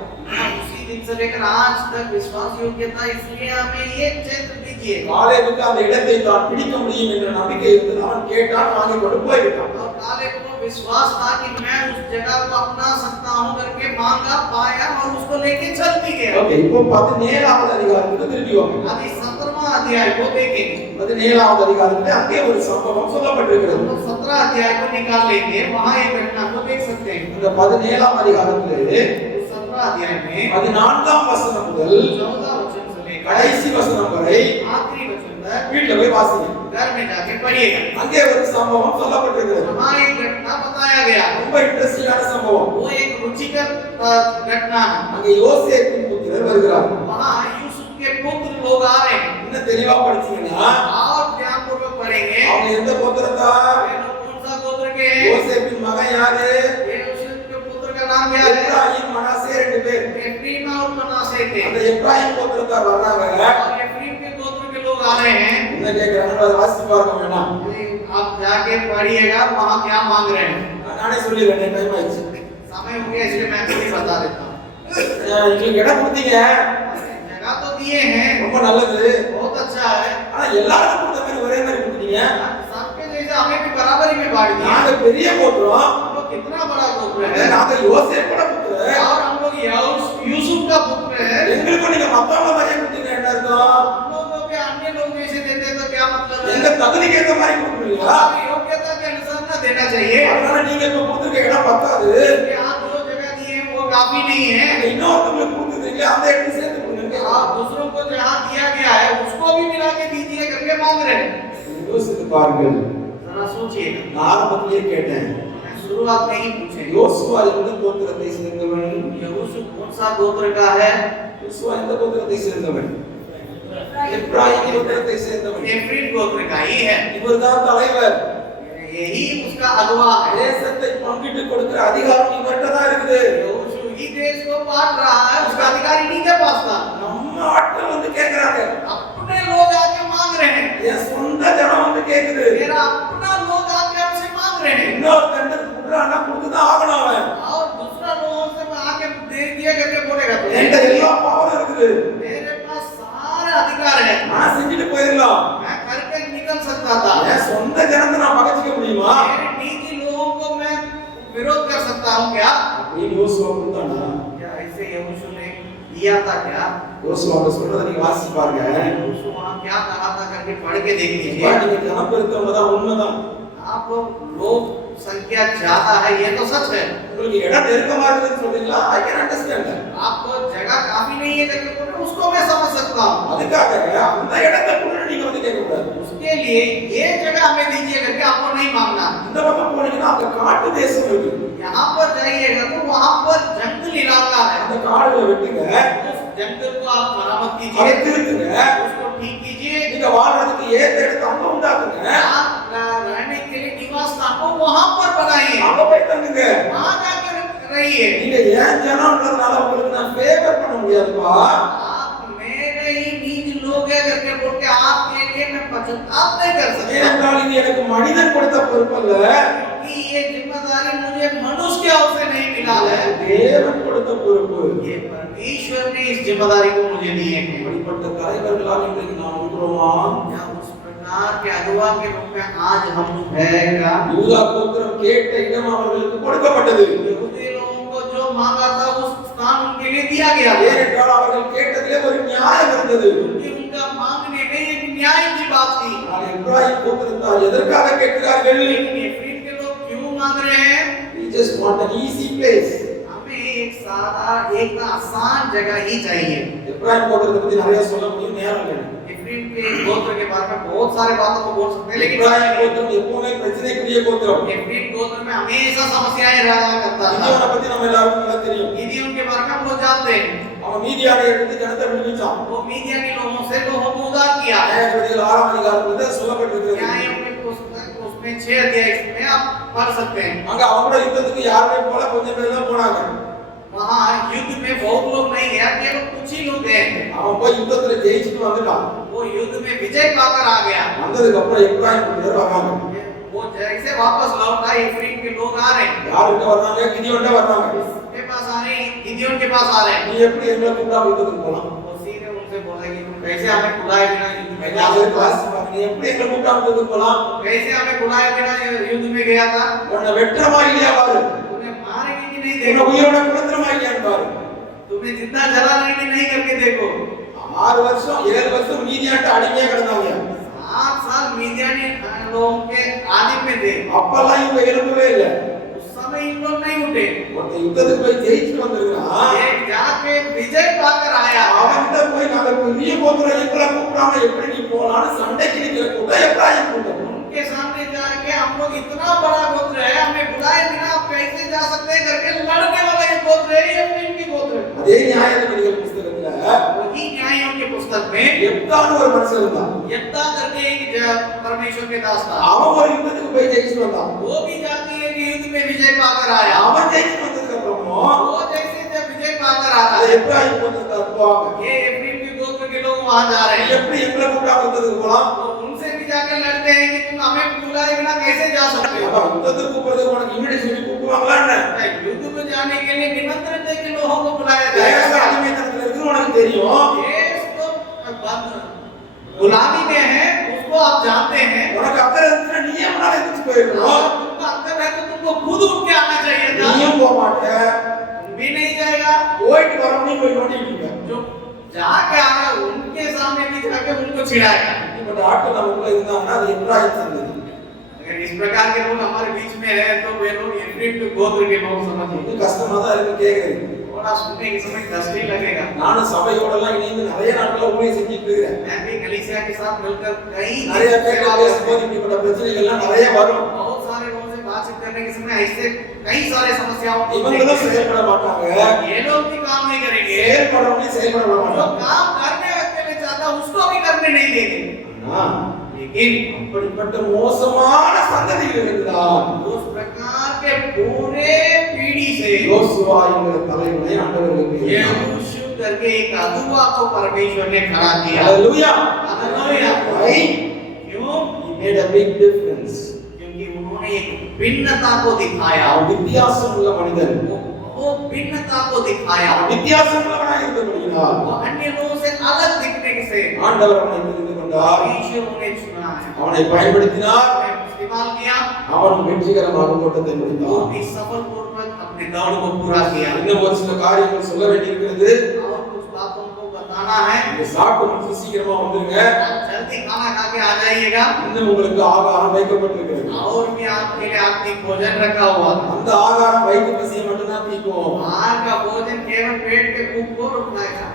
उसी दिन से लेकर आज तक विश्वास योग्यता इसलिए हमें ये क्षेत्र दीजिए। காலேபுக்கு அந்த இடத்தை தான் பிடிக்க முடியும் என்ற நம்பிக்கை இருந்தது. அவன் கேட்டான், வாங்கி கொண்டு போய்விட்டான். और कालेब को विश्वास था कि मैं उस जगह को अपना सकता हूं करके मांगा, पाया और उसको लेके चल भी गया। ஓகே, இப்போ 17வது அதிகாரத்துக்கு திரும்பி வாங்க. अभी 17वां अध्याय को देखेंगे। 17வது அதிகாரத்தில் அங்கே ஒரு சம்பவம் சொல்லப்பட்டிருக்கிறது. हम 17 अध्याय को निकाल लेंगे, वहां एक घटना को देख सकते हैं। இந்த 17வது அதிகாரத்திலே 17 अध्याय में 14ஆம் வசனம் முதல் 14 वचन से लेकर கடைசி வசனம் வரை आखिरी वचन तक வீட்ல போய் வாசிங்க. घर में जाके पढ़िएगा। அங்கே ஒரு சம்பவம் சொல்லப்பட்டிருக்கிறது. वहां एक घटना बताया गया। ரொம்ப இன்ட்ரஸ்டிங்கான சம்பவம். वो एक रुचिकर घटना है। அங்கே யோசேப்பின் புத்திரர் வருகிறார். वहां यूसुफ के पुत्र लोग आ रहे हैं। இன்னும் தெளிவா படிச்சீங்கன்னா और ध्यान पूर्वक पढ़ेंगे। அவங்க எந்த கோத்திரத்தா? ये लोग कौन सा गोत्र के हैं? யோசேப்பின் மகன் யாரு? ये यूसुफ के पुत्र का नाम क्या है? எப்ராயிம் மனாசே ரெண்டு பேர். एफ्रीम और मनासे थे। அந்த எப்ராயிம் கோத்திரத்தார் வர்றாங்க. और एफ्रीम के गोत्र के लोग आ रहे हैं। என்ன கேக்குறாங்க அதை வாசிச்சு பாருங்க வேணாம். आप जाके पढ़िएगा वहां क्या मांग रहे हैं। நானே சொல்லிடுறேன், டைம் ஆயிடுச்சு. समय हो गया इसलिए मैं भी बता देता हूं। எங்களுக்கு இடம் கொடுத்தீங்க, जगह तो दिए हैं, ரொம்ப நல்லது. बहुत अच्छा है। ஆனா எல்லாருக்கும் கொடுத்த மாதிரி ஒரே மாதிரி கொடுத்தீங்க. सबके जैसे हमें भी बराबरी में बांट दिया। நாங்க பெரிய கோத்திரம், हम लोग कितना बड़ा गोत्र है நாங்க யோசேப்போட புத்திரர். और हम लोग यूसुफ का पुत्र है। எங்களுக்கு நீங்க மத்தவங்க மாதிரியே கொடுத்தீங்க, என்ன அர்த்தம்? हम लोगों के अन्य लोग जैसे देते तो क्या मतलब है? எங்க தகுதிக்கு ஏத்த மாதிரி கொடுக்குறீங்களா? हमारी योग्यता के अनुसार ना देना चाहिए। அதனால நீங்க இப்ப கொடுத்துருக்க இடம் பத்தாது. यहाँ जो जगह दिए हैं वो काफी नहीं है। இன்னொருத்தவங்களுக்கு கொடுத்துருக்கீங்க, அந்த இடத்துல சேர்த்து கொடுங்க. आप दूसरों को जहाँ दिया गया है उसको भी मिला के दीजिए करके मांग रहे हैं। யோசித்து பாருங்கள். जरा सोचिएगा। நான் ஆரம்பத்திலேயே கேட்டேன், मैं शुरुआत में ही पूछे யோசுவா எந்த கோத்திரத்தை சேர்ந்தவன்? यहोशू कौन सा गोत्र का है? யோசுவா எந்த கோத்திரத்தை சேர்ந்தவன்? எப்ராயிம் கோத்திரத்தை சேர்ந்தவன். एफ्रीम गोत्र का ही है। இவர்தான் தலைவர். यही उसका अगुवा है। தேசத்தை பங்கிட்டு கொடுக்கிற அதிகாரம் இவர்கிட்ட தான் இருக்குது. यहोशू ही देश को बांट रहा है, उसका अधिकार इन्हीं के पास था। நம்ம ஆட்கள் வந்து கேக்குறாங்க, अपने लोग आके मांग रहे हैं। என் சொந்த ஜனம் வந்து கேக்குது. मेरा अपना लोग आके हमसे मांग रहे हैं இன்னொரு தண்டத்துக்கு கொடுறான்னா கொடுத்துதான் ஆகணும் அவன். और दूसरा लोगों से आके दे दिया करके बोलेगा तो என்கிட்ட எல்லா பவரும் இருக்குது, मेरे पास सारा अधिकार है, நான் செஞ்சுட்டு போயிடலாம். मैं करके निकल सकता था। என் சொந்த ஜனத்தை நான் பகச்சிக்க முடியுமா? मेरे निजी लोगों को मैं विरोध कर सकता हूँ क्या? அப்படின்னு யோசுவா கொடுத்தானா? क्या ऐसे यहोशू ने दिया था क्या? யோசுவா சொல்றதை நீங்க வாசிச்சு பாருங்க. यहोशू वहाँ क्या कहा था करके पढ़ के देख இப்ப लीजिए। நீங்க ஜனம் பெருக்கவங்க தான், உண்மைதான். आप लोग संख्या ज्यादा है ये तो सच है। உங்களுக்கு இடம் நெருக்கமா இருக்குன்னு சொல்றீங்களா? I can understand that. आपको जगह काफी नहीं है करके बोल रहे, उसको मैं समझ सकता हूँ। அதுக்காக அந்த இடத்தை கூட நீங்க வந்து கேட்க கூடாது. उसके लिए ये जगह हमें दीजिए करके आपको नहीं मांगना। இந்த பக்கம் போனீங்கன்னா அந்த காட்டு தேசம் இருக்கு. यहाँ पर जाइएगा तो वहाँ पर जंगल इलाका है। அந்த காடுகளை வெட்டுங்க, उस जंगल को आप मरम्मत அதை कीजिए, திருத்துங்க, उसको ठीक कीजिए। நீங்க வாழ்றதுக்கு ஏத்த இடத்தை அங்க உண்டாக்குங்க, आप रहने के लिए निवास स्थान को वहाँ पर बनाइए, அங்க போய் தங்குங்க. वहाँ जाकर रहिए। நீங்க ஏன் ஜனம்ன்றதுனால உங்களுக்கு நான் ஃபேவர் பண்ண முடியாதுப்பா. आप मेरे ही निज लोग है करके बोल के आपके लिए मैं पछतावा नहीं कर सकता, ஏனென்றால் இது எனக்கு மனிதன் கொடுத்த பொறுப்பு அல்ல, क्योंकि ये जिम्मेदारी मुझे मनुष्य की ओर से नहीं मिला है, தேவன் கொடுத்த பொறுப்பு. ये परमेश्वर ने इस जिम्मेदारी को मुझे दी है। அப்படிப்பட்ட தலைவர்களால் இன்றைக்கு நாம் இருக்கிறோமா? क्या उस प्रकार के अगुवा के रूप में आज हम है क्या? யூதா கோத்திரம் கேட்ட இடம் அவர்களுக்கு கொடுக்கப்பட்டது. यहूदी लोगों को जो मांगा था उस स्थान उनके लिए दिया गया था, ஏனென்றால் அவர்கள் கேட்டதிலே ஒரு நியாயம் இருந்தது. क्योंकि उनका मांगने में एक न्याय की बात थी। ஆனால் எப்ராயிம் கோத்திரத்தார் எதற்காக கேட்கிறார்கள்? लेकिन एफ्रीम के लोग क्यों मांग रहे हैं? We just want an easy place. हमें एक सादा एक आसान जगह ही चाहिए। எப்ராயிம் கோத்திரத்தை பத்தி நிறைய சொல்ல முடியும், நேரம் இல்லை. एफ्रीम एफ्रेम के गोत्र के बारे में बहुत सारे बातों को बोल सकते हैं, लेकिन எப்ராயிம் கோத்திரம் எப்பவுமே பிரச்சனைக்குரிய கோத்திரம். एफ्रेम गोत्र में हमेशा समस्याएं रहा करता था। கிதியோனை பத்தி நம்ம எல்லாருக்கும் நல்லா தெரியும். गिदियोन के बारे में हम लोग जानते हैं। அவன் மீதியானை எடுத்து ஜனத்தை விடுவிச்சான். वो मीडियानी लोगों से लोगों को उद्धार किया। நியாயாதிபதிகள் 6ஆம் அதிகாரத்துல சொல்லப்பட்டிருக்கிறது. न्यायों के पुस्तक उसमें 6 अध्याय में आप पढ़ सकते हैं। அங்க அவங்களோட யுத்தத்துக்கு யாருமே போல கொஞ்சம் பேர் தான் போனாங்க. वहाँ युद्ध में बहुत लोग नहीं गए, केवल कुछ ही लोग गए। அவன் போய் யுத்தத்துல ஜெயிச்சிட்டு வந்துட்டான். वो युद्ध में विजय पाकर आ गया। வந்ததுக்கு அப்புறம் எப்ராயிம் பேர் வராங்க. वो जैसे वापस लौटा एफ्रेम के लोग आ रहे हैं। யார்கிட்ட வர்றாங்க? கிதியோன்ட்ட வர்றாங்க. के पास आ रहे हैं, गिदियोन के पास आ रहे हैं। நீ எப்படி எங்களை கூப்பிடாம யுத்தத்துக்கு போலாம்? वो सीधे उनसे बोला कि तुम कैसे हमें बुलाए बिना युद्ध में जा எல்லாரும் सकते கிளாஸ் பாருங்க. நீ எப்படி எங்களை கூப்பிடாம யுத்தத்துக்கு போலாம்? हो? कैसे हमें बुलाए बिना युद्ध में गया था? உன்னை வெற்றமா இல்லையா பாரு. तुम्हें मारेंगे कि नहीं உன்னை देखो, உயிரோட குணத்திரமா இல்லையான்னு பாரு. तुम्हें जिंदा जलाएंगे कि नहीं करके देखो। 6 வருஷம் 7 வருஷம் மீதியாட்ட அடிமையா கிடந்தாங்க. 7 साल मीडियानी लोगों के आदिम में थे। அப்பெல்லாம் இவங்க எழும்பவே இல்ல. उस समय इन लोग नहीं उठे। ஒருத்தன் யுத்தத்துக்கு போய் ஜெயிச்சுட்டு வந்திருக்கான். एक जाके विजय पाकर आया। அவன்கிட்ட போய் நாங்க பெரிய கோத்திரம் எங்களை கூப்பிடாம எப்படி நீ போலான்னு சண்டைக்கு நிக்கிற கூட்டம் எப்ராயிம் கூட்டம். उनके सामने जाके हम लोग इतना बड़ा गोत्र है, हमें बुलाए बिना आप कैसे जा सकते हैं करके लड़ने वाला ये गोत्र है, ये एफ्रेम की गोत्र है। அதே நியாயாதிபதிகள் புத்தகத்துல वही न्यायों के पुस्तक में எப்தான்னு ஒரு மனுஷன் இருந்தான். यप्ता करके एक परमेश्वर के दास था। அவன் ஒரு யுத்தத்துக்கு போய் ஜெயிச்சுட்டு வந்தான். वो भी जाती है कि युद्ध में विजय पाकर आया। அவன் ஜெயிச்சுட்டு வந்ததுக்கு அப்புறமும் वो जैसे जब विजय पाकर आ रहा அது है, எப்ராயிம் கோத்திரத்தை போவாங்க. ये एफ्रेम के गोत्र के लोग वहां जा रहे हैं। எப்படி எங்களை கூப்பிடாம யுத்தத்துக்கு போலாம்? वो उनसे भी जाकर लड़ते हैं कि तुम हमें बुलाए बिना कैसे जा सकते हो? அப்ப யுத்தத்துக்கு கூப்பிடுறதுக்கு உனக்கு இன்விடேஷன் கூப்பிடுவாங்களா என்ன? युद्ध में जाने के लिए निमंत्रण दे के लोगों को बुलाया தேச जाएगा। அடிமைத்தனத்துல இருக்குன்னு உனக்கு தெரியும். देश तो बंद गुलामी में है, उसको आप जानते हैं। உனக்கு அக்கறை இருந்துச்சுன்னா நீயே முன்னால எதிர்த்து போயிடணும். तुमको अंदर है तो तुमको खुद उठ के आना चाहिए था। நீயும் போக மாட்ட. तुम भी नहीं जाएगा। போயிட்டு வரவனையும் போய் நோண்டிட்டு இருக்க. जो जाके आ रहा उनके सामने भी जाके उनको छिड़ाएगा। இப்ப ஆட்கள் நமக்குள்ள இருந்தாங்கன்னா அது எப்ராயிம் சந்ததி. अगर इस प्रकार के लोग हमारे बीच में है तो वे लोग एफ्रेम के गोत्र के लोग समझिए। இது கஷ்டமா தான் இருக்கு கேக்குறது. थोड़ा सुनने के समय कष्ट ही लगेगा। நானும் சபையோட எல்லாம் இணைந்து நிறைய நாட்கள ஊழியம் செஞ்சிட்டு இருக்கேன். मैं भी कलीसिया के साथ मिलकर कई நிறைய பேர் பேசும்போது இப்படிப்பட்ட பிரச்சனைகள் எல்லாம் நிறைய வரும். बहुत सारे लोगों से बातचीत करने के समय ऐसे कई सारे समस्याओं को இவங்களும் செயல்பட மாட்டாங்க. ये लोग भी काम नहीं करेंगे। செயல்படவனே செயல்பட जो மாட்டாங்க. काम करने के लिए चाहता उसको भी करने नहीं देंगे। ஆனா लेकिन அப்படிப்பட்ட மோசமான சந்ததிகள் இருந்தால் उस प्रकार के पूरे पीढ़ी से யோசுவா என்கிற தலைவனை ஆண்டவருக்கு यहोशू करके एक अगुवा को परमेश्वर ने खड़ा किया। Hallelujah hallelujah. right क्यों? he made a big difference. क्योंकि उन्होंने एक भिन्नता को दिखाया। அவன் வித்தியாசம் உள்ள மனிதன். वो भिन्नता को दिखाया। அவன் வித்தியாசம் உள்ளவனாக இருந்தபடியால் वो अन्य लोगों से अलग दिखने से ஆண்டவர் அவனை தெரிந்து கொண்டார். परमेश्वर उन्हें चुना है। அவனை பயன்படுத்தினார். उन्हें इस्तेमाल किया। அவன் வெற்றிகரமாக ஓட்டத்தை वो முடித்தான். भी सफलपूर्वक अपने दौड़ को पूरा किया। இன்னும் ஒரு சில காரியங்கள் சொல்ல வேண்டியிருக்கிறது. और कुछ बातों को बताना है। நீங்க சாப்பிட்டு முடிச்சு சீக்கிரமா வந்துருங்க. आप जल्दी खाना खा के आ जाइएगा। இன்னும் உங்களுக்கு ஆகாரம் வைக்கப்பட்டிருக்கிறது. और भी आपके लिए आपकी भोजन रखा हुआ है। அந்த ஆகாரம் வயிற்று பசியை மட்டும்தான் தீர்க்கும். बाहर का भोजन केवल पेट के भूख को रुकवाएगा।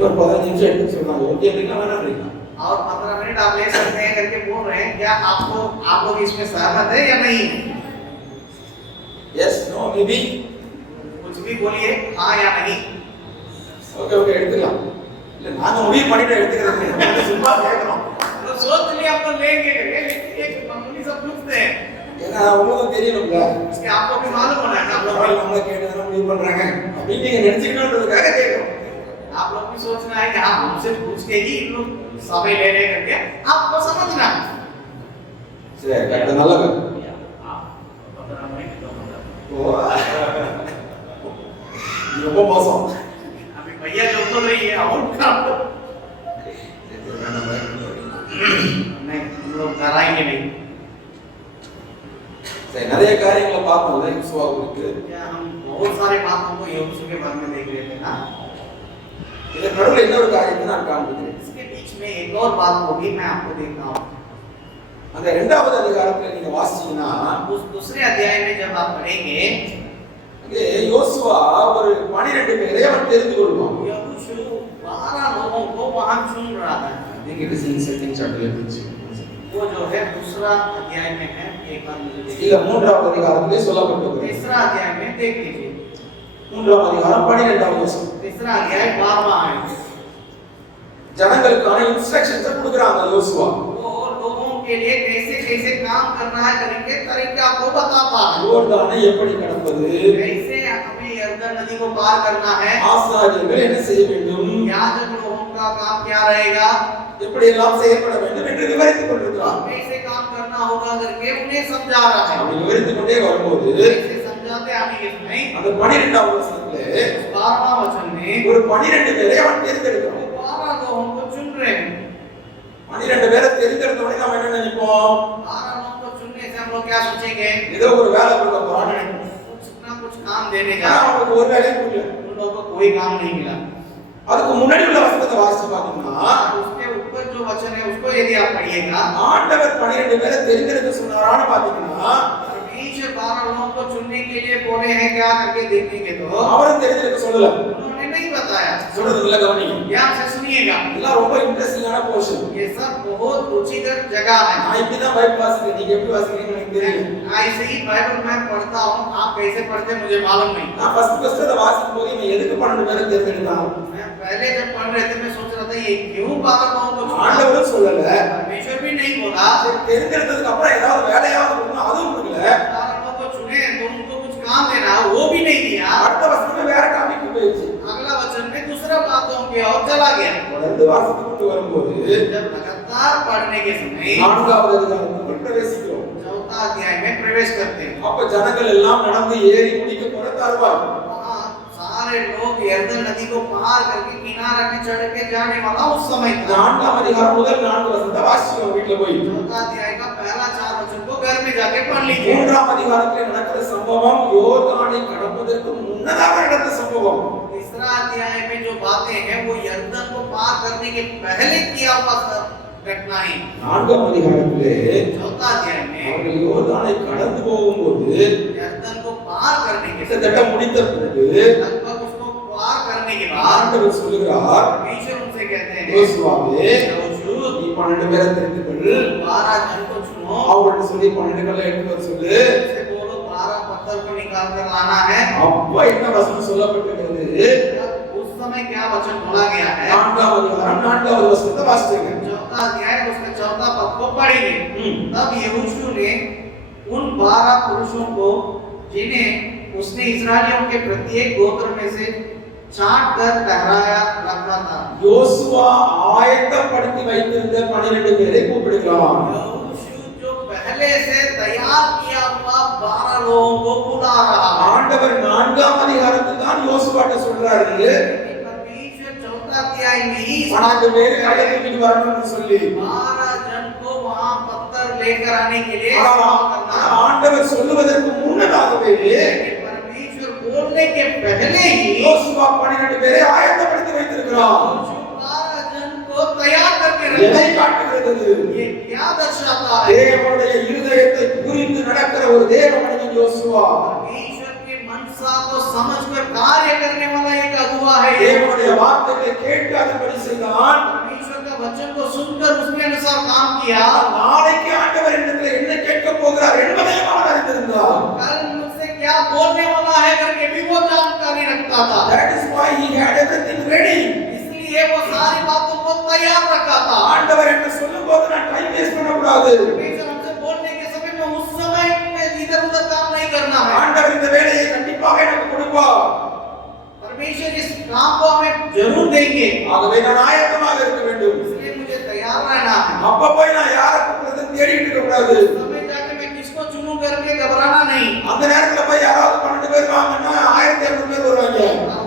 ஒரு 15 நிமிஷம் எடுத்து சொன்னாங்க. ஓகே அப்படின்னா வேணாம்ன்றீங்க. और 15 मिनट आप ले सकते हैं करके बोल रहे हैं। क्या आप लोग इसमें सहमत है या नहीं? எஸ் நோ மேபி कुछ भी बोलिए, हाँ या नहीं। ஓகே ஓகே எடுத்துக்கலாம். இல்ல நாங்க முடிவு பண்ணிட்டு எடுத்துக்கிறோம். சும்மா கேக்குறோம். तो सोच लिया आप तो लेंगे करके, एक मामूली सा पूछते हैं। ஏன்னா உங்களுக்கு தெரியணும்ல. इसके आपको भी मालूम होना है। आप लोग அவர்கள் நம்மள கேட்டதை முடிவு பண்றாங்க. அப்படின்னு நீங்க நினைச்சுக்கணும்ன்றதுக்காக கேக்குறோம். आप लोग भी सोचना है कि हाँ हमसे पूछ के ही इन लोग समय ले रहे करके आपको समझना है। சரி கரெக்ட் நல்லது. आप 15 मिनट तो ஓ ரொம்ப மோசம். अभी भैया जो बोल रही है और काम नहीं हम लोग कराएंगे नहीं। சரி நிறைய காரியங்களை பார்த்தோம்ல யோசுவாவுக்கு. क्या हम बहुत सारे बातों को यहोशू के बारे में देख रहे थे ना। இதுக்கு நடுவுல இன்னொரு காரியத்தை நான் காண்பிக்கிறேன். इसके बीच में एक और बात को भी मैं आपको देखता हूँ। அந்த இரண்டாவது அதிகாரத்துல நீங்க வாசிச்சீங்கன்னா उस दूसरे अध्याय में जब आप पढ़ेंगे அங்கே யோசுவா ஒரு 12 பேரை அவன் தெரிந்து கொள்வான். यहोशू 12 लोगों को in second chapter ல இருந்துச்சு. वो जो है दूसरा अध्याय में है, एक बार मुझे देखिए। இல்ல மூன்றாவது அதிகாரத்திலே சொல்லப்பட்டிருக்கிறது. तीसरा अध्याय में देख लीजिए, மூன்றாவது அதிகாரம் 12வது வசனம். तीसरा अध्याय 12वां है। ஜனங்களுக்கான இன்ஸ்ட்ரக்ஷன்ஸ் கொடுக்குறாங்க யோசுவா. वो लोगों के लिए कैसे कैसे काम करना है करके तरीका को बताता है। யோர்தானை எப்படி கடப்பது, कैसे हमें यरदन नदी को पार करना है, ஆசாரியர்கள் என்ன செய்ய வேண்டும், याजक लोगों का काम क्या रहेगा, எப்படி எல்லாம் செயல்பட வேண்டும் என்று விவரித்துக் கொண்டிருக்கிறார். कैसे काम करना होगा करके उन्हें समझा रहा है। அப்படி விவரித்துக் கொண்டே வரும்போது कैसे समझाते आगे इसमें அந்த 12வது வசனத்திலே 12वां वचन में ஒரு 12 பேரை அவன் தேர்ந்தெடுக்கிறான். 12 लोगों को चुन रहे हैं। 12 பேரை தெரிந்தெடுத்த உடனே நாம என்ன நினைப்போம், 12 लोगों को चुनने से हम लोग क्या सोचेंगे, ஏதோ ஒரு வேலை கொடுக்க போறான்னு நினைப்போம். कुछ ना कुछ काम देने जा ஆனா रहे हैं। அவனுக்கு ஒரு வேலையும் கொடுக்கல. उन लोगों को कोई काम नहीं मिला। அதுக்கு முன்னாடி உள்ள வசனத்தை வாசிச்சு பாத்தீங்கன்னா और उसके ऊपर जो वचन है उसको यदि आप पढ़िएगा, ஆண்டவர் 12 பேரை தெரிந்தெடுக்க சொன்னாரான்னு பாத்தீங்கன்னா परमेश्वर 12 लोगों को चुनने के लिए बोले हैं क्या करके देखेंगे तो அவரும் தெரிந்தெடுக்க சொல்லல. उन्होंने नहीं बताया। சொல்றது இல்ல, கவனிங்க. ध्यान से सुनिएगा, இதெல்லாம் ரொம்ப இன்ட்ரெஸ்டிங்கான போர்ஷன். ये सब बहुत रुचिकर जगह है। நான் இப்படி தான் பைபிள் வாசிக்கிறேன், நீங்க எப்படி வாசிக்கிறீங்கன்னு எனக்கு தெரியும். ऐसे ही बाइबल मैं पढ़ता हूँ, आप कैसे पढ़ते हैं मुझे मालूम नहीं। நான் ஃபர்ஸ்ட் அதை வாசிக்கும் போது இவன் எதுக்கு 12 பேரை தேர்ந்தெடுத்தான், मैं पहले जब पढ़ रहे थे मैं सोच रहा था ये क्यों 12 लोगों को चुना। ஆண்டவரும் சொல்லல. परमेश्वर भी नहीं बोला। சரி, தெரிந்தெடுத்ததுக்கு அப்புறம் ஏதாவது வேலையாவது கொடுக்கணும், அதுவும் கொடுக்கல. 12 लोगों को चुने तो उनको कुछ काम देना वो भी नहीं दिया। அடுத்த வசனமே வேற டாபிக் போயிடுச்சு. अगला वचन में दूसरा बातों की ओर चला गया। தொடர்ந்து வாசித்து கொண்டு வரும்போது जब लगातार पढ़ने के समय 4வது அதிகாரத்துக்குள் பிரவேசிக்கிறோம். 4था अध्याय में प्रवेश करते हैं। அப்ப ஜனங்கள் எல்லாம் நடந்து ஏறி முடிக்க போற தருவார். वहाँ सारे लोग यरदन नदी को पार करके किनारा पे चढ़ के जाने वाला उस समय था। 4ஆம் அதிகாரம் முதல் 4 வசனத்தை வாசிச்சோம் வீட்ல போய். 4था अध्याय का पहला 4 वचन को घर में जाके पढ़ लीजिए। 3ஆம் அதிகாரத்தில் நடக்கிற சம்பவம் யோர்தானை கடப்பதற்கு முன்னதாக நடந்த சம்பவம். तीसरा अध्याय में जो बातें हैं वो यरदन को पार करने के पहले किया हुआ घटनाएं। 4ஆம் அதிகாரத்திலே 4था अध्याय में அவர்கள் யோர்தானை கடந்து போகும்போது यरदन को पार करने के கிட்டத்தட்ட முடித்த பிறகு लगभग उसको पार करने के बाद ஆண்டவர் சொல்லுகிறார், परमेश्वर उनसे कहते हैं யோசுவாவே योशू நீ 12 பேரை தெரிந்துகொள், 12 जन को चुनो, அவங்கள்ட்ட சொல்லி 12 கல்லை எடுத்து வர சொல்லு. से बोलो 12 पत्थर को निकाल कर लाना है। அப்ப என்ன வசனம் சொல்லப்பட்டிருக்கிறது, उस समय क्या वचन बोला गया है, 4ஆம் அதிகாரம் 4வது வசனத்தை வாசிங்க. 4था अध्याय उसका 4था पद को पढ़ेंगे। ம். तब यहोशू ने उन 12 पुरुषों को जिन्हें उसने इस्राएलियों के प्रत्येक गोत्र में से छांट कर ठहराया रखा था। யோசுவா ஆயத்தப்படுத்தி வைத்திருந்த 12 பேரை கூப்பிடுகிறான். यहोशू जो पहले से तैयार किया हुआ 12 लोगों को बुला रहा है। ஆண்டவர் 4ஆம் அதிகாரத்தில் தான் யோசுவாட்ட சொல்றாரு, परमेश्वर 4था अध्याय में ही 12 பேர் கல்லை தூக்கிட்டு வரணும்னு சொல்லி. 12 जन को वहां पत्थर लेकर आने के लिए ஆனா, करना। ஆண்டவர் சொல்லுவதற்கு முன்னதாகவே लेकिन परमेश्वर बोलने के पहले ही யோசுவா 12 பேரை ஆயத்தப்படுத்தி வைத்திருக்கிறான். 12 जन को तैयार करके எதை रखा। காட்டுகிறது, ये क्या दर्शाता है, தேவனுடைய இருதயத்தை புரிந்து நடக்கிற ஒரு தேவ மனிதன் யோசுவா. परमेश्वर के मनसा को समझकर कार्य करने वाला एक अगुवा है। தேவனுடைய வார்த்தைகளை கேட்டு அதன்படி செய்தான். परमेश्वर का वचन को सुनकर उसके अनुसार काम किया। நாளைக்கு ஆண்டவர் என்னிடத்தில் என்ன கேட்க போகிறார் என்பதையும் அவன் அறிந்திருந்தார். कल मुझसे क्या बोलने वाला है करके भी वो जानकारी रखता था। That is why he had everything ready. इसलिए वो सारी बातों को तैयार रखा था। ஆண்டவர் என்ன சொல்லும்போது நான் டைம் வேஸ்ட் பண்ணக்கூடாது. परमेश्वर हमसे बोलने के समय में उस समय में इधर-उधर काम नहीं करना है। ஆண்டவர் இந்த வேலையை கண்டிப்பாக எனக்கு கொடுப்பார். परमेश्वर इस काम को हमें जरूर देंगे, ஆகவே நான் ஆயத்தமாக இருக்க வேண்டும். इसलिए मुझे तैयार रहना है। அப்ப போய் நான் யாரை கூப்பிடுறதுன்னு தேடிட்டு இருக்க கூடாது. उस समय जाके मैं किसको चुनूं करके घबराना नहीं। அந்த நேரத்துல போய் யாராவது 12 பேர் வாங்கன்னா 1200 பேர் வருவாங்க.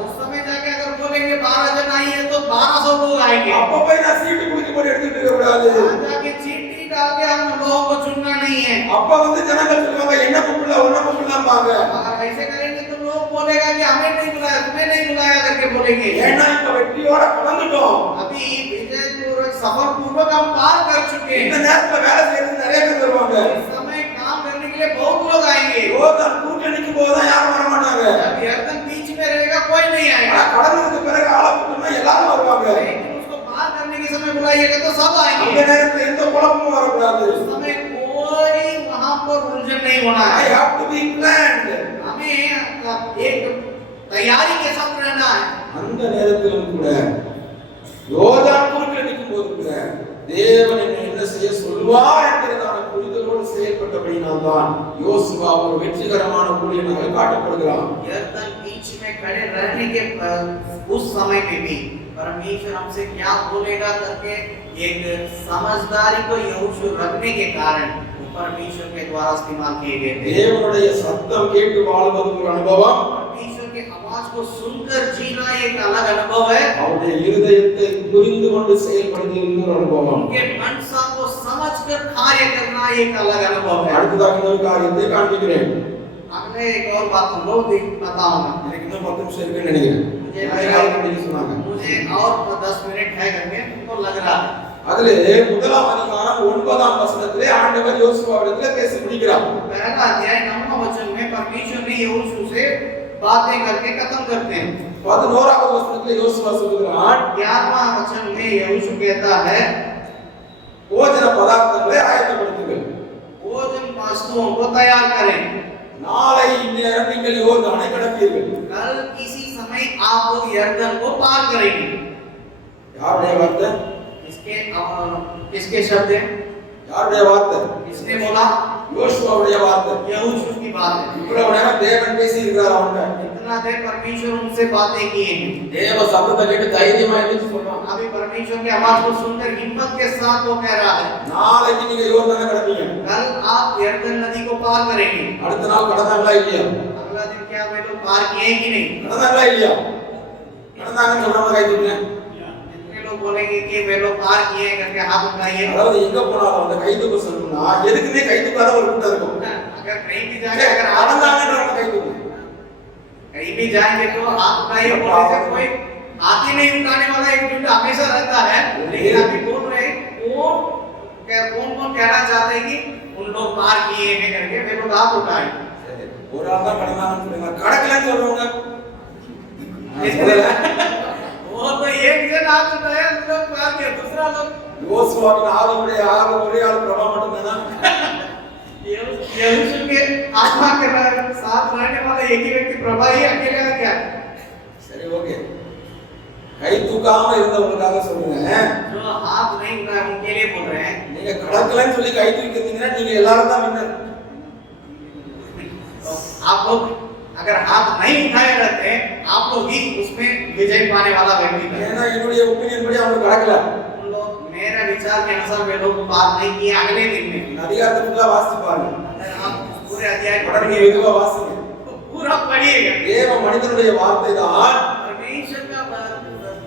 उस समय जाके अगर बोलेंगे 12 जन आइए तो 1200 लोग आएंगे। அப்ப போய் நான் சீட்டு குலுக்கி போட்டு எடுத்துட்டு இருக்க கூடாது. वहां जाके चीटी डाल के हम लोगों को चुनना नहीं है। அப்ப வந்து ஜனங்கள் சொல்லுவாங்க என்ன கூப்பிடல உன்ன கூப்பிடலாம்பாங்க. अगर ऐसे करेंगे तो लोग बोलेगा कि हमें नहीं बुलाया, तुम्हें नहीं बुलाया करके बोलेंगे। ஏன்னா இப்ப வெற்றியோட கலந்துட்டோம். अभी विजय पूर्वक सफल पूर्वक हम पार कर चुके இந்த हैं। நேரத்துல வேலை செய்யறது நிறைய பேர் வருவாங்க. इस समय काम करने के लिए बहुत लोग आएंगे। யோர்தான் கூட்டணிக்கு போதான் யாரும் வர மாட்டாங்க. जब यरदन बीच में रहेगा कोई नहीं ஆனா आएगा, கடந்ததுக்கு பிறகு ஆள கூட்டமா எல்லாரும் வருவாங்க. लेकिन उसको पार करने के समय बुलाइएगा तो सब அந்த आएंगे। நேரத்துல எந்த குழப்பமும் வரக்கூடாது. उस समय कोई वहां पर उलझन नहीं होना I है। have to be planned. हमें एक तैयारी के साथ रहना है। அந்த நேரத்திலும் கூட யோர்தான் குறுக்கில் நிற்கும் போது கூட தேவன் என்ன செய்ய சொல்வார் என்கிறதான புரிதலோடு செயல்பட்டபடியினால் தான் யோசுவா ஒரு வெற்றிகரமான ஊழியனாக காட்டப்படுகிறான். यरदन बीच में खड़े रहने के उस समय में भी परमेश्वर हमसे क्या बोलेगा करके एक समझदारी को यहोशू रखने के कारण वो परमेश्वर के द्वारा इस्तेमाल किए गए थे। தேவனுடைய சத்தம் கேட்டு வாழ்வது ஒரு அனுபவம், परमेश्वर के आवाज को सुनकर जीना एक अलग अनुभव है। அவருடைய இருதயத்தை புரிந்து கொண்டு செயல்படுவது இன்னொரு அனுபவம். उनके मनसा को समझकर कार्य करना एक अलग अनुभव है। அடுத்ததாக இன்னொரு காரியத்தை காண்பிக்கிறேன். अगले एक और बात हम लोग बताऊंगा। எனக்கு இன்னும் 10 நிமிஷம் இருக்குன்னு நினைக்கிறேன். சொன்னாங்க मुझे और 10 मिनट है करके उनको लग रहा है। அதிலே முதலாம் அதிகாரம் 9ஆம் வசனத்திலே ஆண்டவர் யோசுவாவிடத்திலே பேசி முடிக்கிறார். पहला अध्याय 9वां वचन में परमेश्वर ने यहोशू से बातें करके खत्म करते हैं। 11வது வசனத்திலே யோசுவா சொல்கிறான், 11वां वचन में यहोशू कहता है போஜன பதார்த்தங்களை ஆயத்தப்படுத்துங்கள், भोजन वस्तुओं को तैयार करें। நாளை இந்நேரம் நீங்கள் யோர்தானை கடப்பீர்கள். कल इसी समय आप लोग यरदन को पार करेंगे। யாருடைய வார்த்தை? किसके शब्द हैं? யாருடைய வார்த்தை? किसने बोला? யோசுவாவுடைய வார்த்தை. यहोशू की बात है। இவ்வளவு நேரம் தேவன் பேசி இருக்கிறார் அவன்கிட்ட. इतना देर परमेश्वर उनसे बातें किए हैं। தேவ சத்தத்தை கேட்டு தைரியமா எழுந்து சொல்றான், अभी परमेश्वर की आवाज को सुनकर हिम्मत के साथ वो कह रहा है நாளைக்கு நீங்க யோர்தானை கடப்பீங்க. कल आप यरदन नदी को पार करेंगे। அடுத்த நாள் கடந்தாங்களா இல்லையா? अगला दिन क्या वे लोग पार किए कि नहीं? கடந்தாங்களா இல்லையா? கடந்தாங்கன்னு சொல்றவங்க கை தூக்குங்க. जितने लोग बोलेंगे कि वे लोग पार किए करके हाथ उठाइए। அதாவது எங்க போனாலும் அந்த கை தூக்க சொல்லணும்னா எதுக்குமே கை தூக்காத ஒரு கூட்டம் இருக்கும். अगर कहीं भी जाएंगे, अगर हाथ கடந்தாங்கன்றவங்க கை தூக்குங்க. कहीं भी जाएंगे तो हाथ उठाइए। बोलने से कोई हाथ ही नहीं उठाने वाला एक झुंड हमेशा रहता है। लेकिन अभी बोल रहे हैं कौन कौन कहना चाहते हैं कि उन लोग पार किए हैं करके वे लोग हाथ उठाए। ஒரு ஆள் தான் கடந்தாங்கன்னு சொல்லுங்க, கடக்கலன்னு சொல்றவங்க वो तो एक जन हाथ उठाया, लोग पार किया, दूसरा लोग யோசுவாவின் ஆவியுடைய ஆள் ஒரே ஆள் பிரபா மட்டும்தானா? यहोशू के आत्मा के साथ रहने वाला एक ही व्यक्ति प्रभा ही अकेला है क्या? சரி, ஓகே. கை தூக்காம இருந்தவங்களுக்காக சொல்லுங்க, जो हाथ नहीं उठाए उनके लिए बोल रहे हैं। நீங்க கடக்கலன்னு சொல்லி கை தூக்கிட்டீங்கன்னா நீங்க எல்லாரும் தான் வின்னர். आप लोग अगर हाथ नहीं उठाए रहते आप लोग ही उसमें विजय पाने वाला व्यक्ति है। ஏன்னா என்னுடைய ஒப்பீனியன் படி அவங்க கடக்கல. उन लोग मेरे विचार के अनुसार वे लोग पार नहीं किए। अगले दिन में அதிகாரத்தை ஃபுல்லா வாசிச்சு பாருங்க, अगर आप पूरे अध्याय உடனே पढ़िए மெதுவா வாசிங்க. तो पूरा पढ़िएगा। தேவ மனிதனுடைய வார்த்தை தான், परमेश्वर का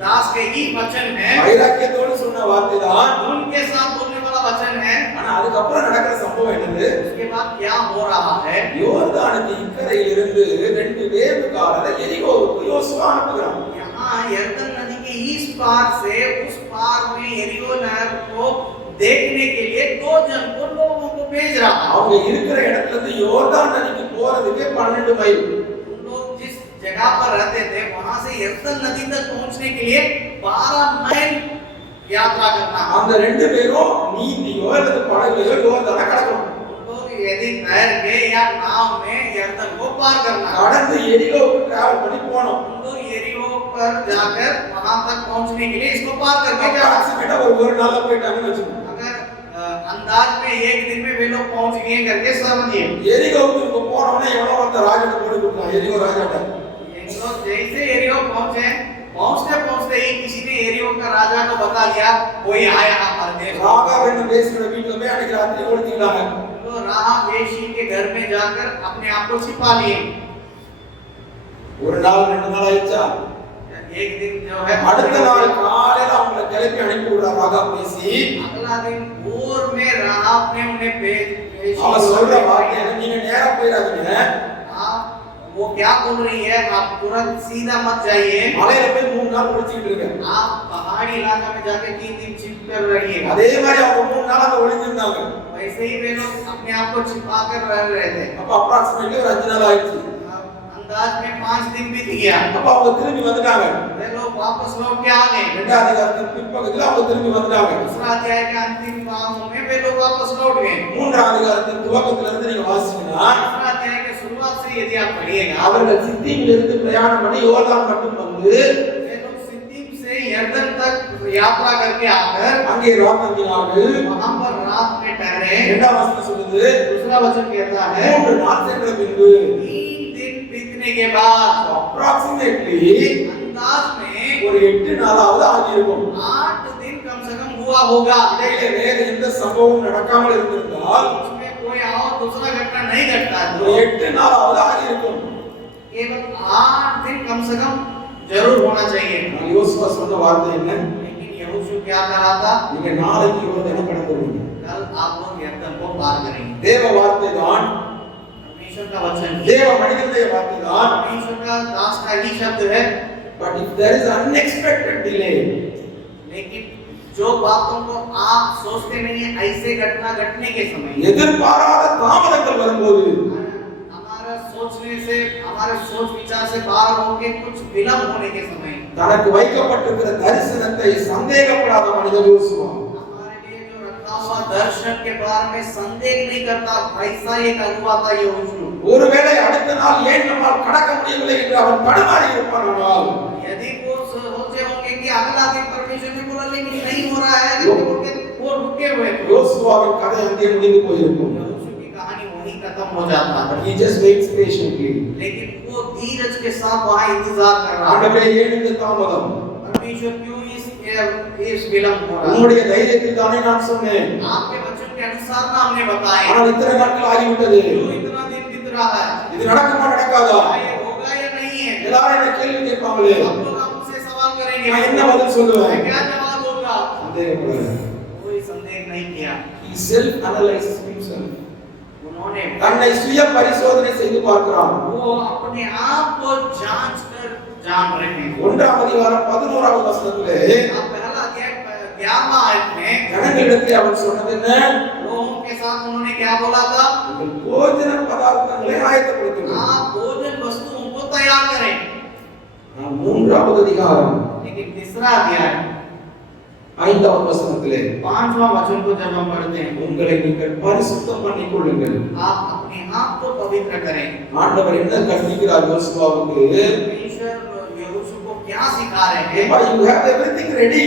दास के ही वचन है, வைராக்கியத்தோடு சொன்ன வார்த்தை தான். उनके साथ बोलने वाला वचन है। ஆனா அதுக்கப்புறம் நடக்கிற சம்பவம் என்னது? उसके बाद क्या हो रहा है? யோர்தானுக்கு இக்கரையில் இருந்து 2 வேவுக்காரரை எரிகோவுக்கு யோசுவா அனுப்புகிறான். यहाँ यरदन नदी के इस पार से उस पार में यरीहो नहर को देखने के लिए 2 जन को लोगों को भेज रहा है। அவங்க இருக்கிற இடத்துல இருந்து யோர்தான் நதிக்கு போறதுக்கு 12 மைல். उन लोग जिस जगह पर रहते थे वहां से यरदन नदी तक पहुंचने के लिए 12 मील यात्रा करना है। அந்த 2 பேரும் நீந்தியோ அல்லது படகுலையோ யோர்தானை கடக்கணும். उन लोग यदि तैर के या नाव में यरदन को पार करना है। கடந்து எரிகோவுக்கு டிராவல் பண்ணி போனோம். उन लोग यरीहो पर जाकर वहां तक पहुंचने के लिए इसको पार करके जा அப்ராக்ஸிமேட்டா ஒரு நாள்ல போயிட்டாங்கன்னு வெச்சுக்கோங்க. अगर अंदाज में एक दिन में वे लोग पहुंच गए करके समझिए। எரிகோவுக்கு போனவனே எவனோ அந்த ராஜாட்ட போய் கொடுத்தான், எரிகோ ராஜாட்ட. ये लोग जैसे एरियो पहुंचे, पहुंचते पहुंचते ही किसी ने एरियो का राजा को बता दिया कोई आया हमारे देश। ராகா ரெண்டு பேசின வீட்டுல போய் அன்னைக்கு ராத்திரி ஒளிஞ்சிட்டாங்க. तो राहा वेशी के घर में जाकर अपने आप को छिपा लिए। ஒரு நாள் 2 நாள் ஆயிடுச்சா? एक दिन जो है அடுத்த நாள் காலையில அவங்கள கிளப்பி அனுப்பி விடுறாங்க. ராகா பேசி अगला दिन भोर में राहा ने उन्हें அவன் சொல்ற வார்த்தை நீங்க நேரா போயிடாதீங்க, वो क्या बोल रही है, आप तुरंत सीधा मत जाइए, மலையில போய் 3 நாள் ஒளிஞ்சிட்டு இருங்க. आप पहाड़ी इलाका में जाके 3 दिन छिप कर रहिएगा। அதே மாதிரி அவங்க 3 நாள் அங்க ஒளிஞ்சிருந்தாங்க. वैसे ही वे लोग अपने आप को छिपा कर रह रहे थे। அப்ப அப்ராக்ஸிமேட்லி ஒரு 5 நாள் ஆயிடுச்சு. अंदाज में 5 दिन बीत गया। அப்ப அவங்க திரும்பி வந்துட்டாங்க वे लोग वापस लौट के आ गए। இரண்டாவது அதிகாரத்தின் பிற்பகுதியில் அவங்க திரும்பி வந்துட்டாங்க दूसरा अध्याय के अंतिम भागों में वे लोग वापस लौट गए। மூன்றாவது அதிகாரத்தின் துவக்கத்துல இருந்து நீங்க வாசிச்சீங்கன்னா दूसरा अध्याय के शुरुआत से यदि आप पढ़िएगा, அவர்கள் சித்தீமில் இருந்து பிரயாணம் பண்ணி யோர்தான் மட்டும் வந்து वे लोग सिद्दीम से यरदन तक यात्रा करके आकर அங்கே ராத் தங்கினார்கள் वहां पर रात में ठहरे। இரண்டாவது வசனம் சொல்லுது दूसरा वचन कहता है 3 நாள் சென்ற பின்பு 3 दिन बीतने के बाद அப்ராக்சிமேட்லி अंदाज में ஒரு 8 நாளாவது ஆகியிருக்கும் 8 दिन कम से कम हुआ होगा। இடையில வேற எந்த சம்பவம் நடக்காமல் இருந்திருந்தால் उसमें कोई और दूसरा घटना नहीं घटता ஒரு तो 8 நாளாவது ஆகியிருக்கும் केवल 8 दिन कम से कम जरूर होना चाहिए। நான் யோசுவா சொன்ன வார்த்தை என்ன लेकिन यहोशू क्या कर रहा था? நீங்க நாளைக்கு யோர்தானை கடந்துருவீங்க कल आप लोग यरदन को पार करेंगे। தேவ வார்த்தை தான் परमेश्वर का वचन, தேவ மனிதனுடைய வார்த்தை தான் परमेश्वर का दास का ही शब्द है। but if there is unexpected delay लेकिन जो बातों को आप सोचते नहीं है, ऐसे घटना घटने के समय எதிர்பாராத தாமதங்கள் வரும்போது हमारा सोचने से, हमारे सोच विचार से बाहर होके कुछ विलंब होने के समय தனக்கு வைக்கப்பட்டிருக்கிற தரிசனத்தை சந்தேகப்படாத மனிதன் யோசுவா हमारे लिए जो रखा हुआ दर्शन के बारे में संदेह नहीं करता, ऐसा एक अगुवा था यहोशू। ஒருவேளை அடுத்த நாள் ஏன் நம்மால் கடக்க முடியவில்லை என்று அவன் தடுமாறி இருப்பானால் यदि वो सोचे होंगे कि अगला दिन परमेश्वर ने बोला लेकिन नहीं हो रहा है, तो वो रुके हुए थे। யோசுவாவின் கதை அங்கே முடிந்து போயிருக்கும் यहोशू की कहानी वहीं खत्म हो जाता है। he just waits patiently लेकिन वो धीरज के साथ वहां इंतजार कर रहा है। ஆண்டவரே ஏன் இந்த தாமதம் परमेश्वर क्यों इस विलंब हो रहा है? உம்முடைய தைரியத்தில் தானே நான் சொன்னேன் आपके वचन के अनुसार ना हमने बताया, ஆனால் இத்தனை நாட்கள் ஆகிவிட்டது क्यों इतना दिन बीत रहा है? இது நடக்குமா நடக்காதா क्या ये होगा या नहीं है? எல்லாரும் என்ன கேள்வி கேட்பாங்களே सब लोग हमसे सवाल करेंगे, நான் என்ன பதில் சொல்லுவேன் क्या जवाब होगा? சந்தேகப்படாத कोई संदेह नहीं किया। he self analyzes himself उन्होंने தன்னை சுய பரிசோதனை செய்து பார்க்கிறான் वो अपने आप को जांच कर जान रहे हैं। ஒன்றாம் அதிகாரம் 11வது வசனத்திலே आप पहला अध्याय 11वां आयत में ஜனங்களிடத்தில் அவன் சொன்னது என்ன लोगों के साथ उन्होंने क्या बोला था? உங்கள் போஜன பதார்த்தங்களை ஆயத்தப்படுத்துங்கள் आप भोजन वस्तुओं को तैयार करें। நான் 3வது அதிகாரம் लेकिन तीसरा अध्याय 5வது வசனத்திலே 5वां वचन को जब हम पढ़ते हैं, உங்களை நீங்கள் பரிசுத்தம் பண்ணிக் கொள்ளுங்கள் आप अपने आप को पवित्र करें। ஆண்டவர் என்ன கற்பிக்கிறார் யோசுவாவுக்கு परमेश्वर यहोशू को क्या सिखा रहे हैं? Why you have everything ready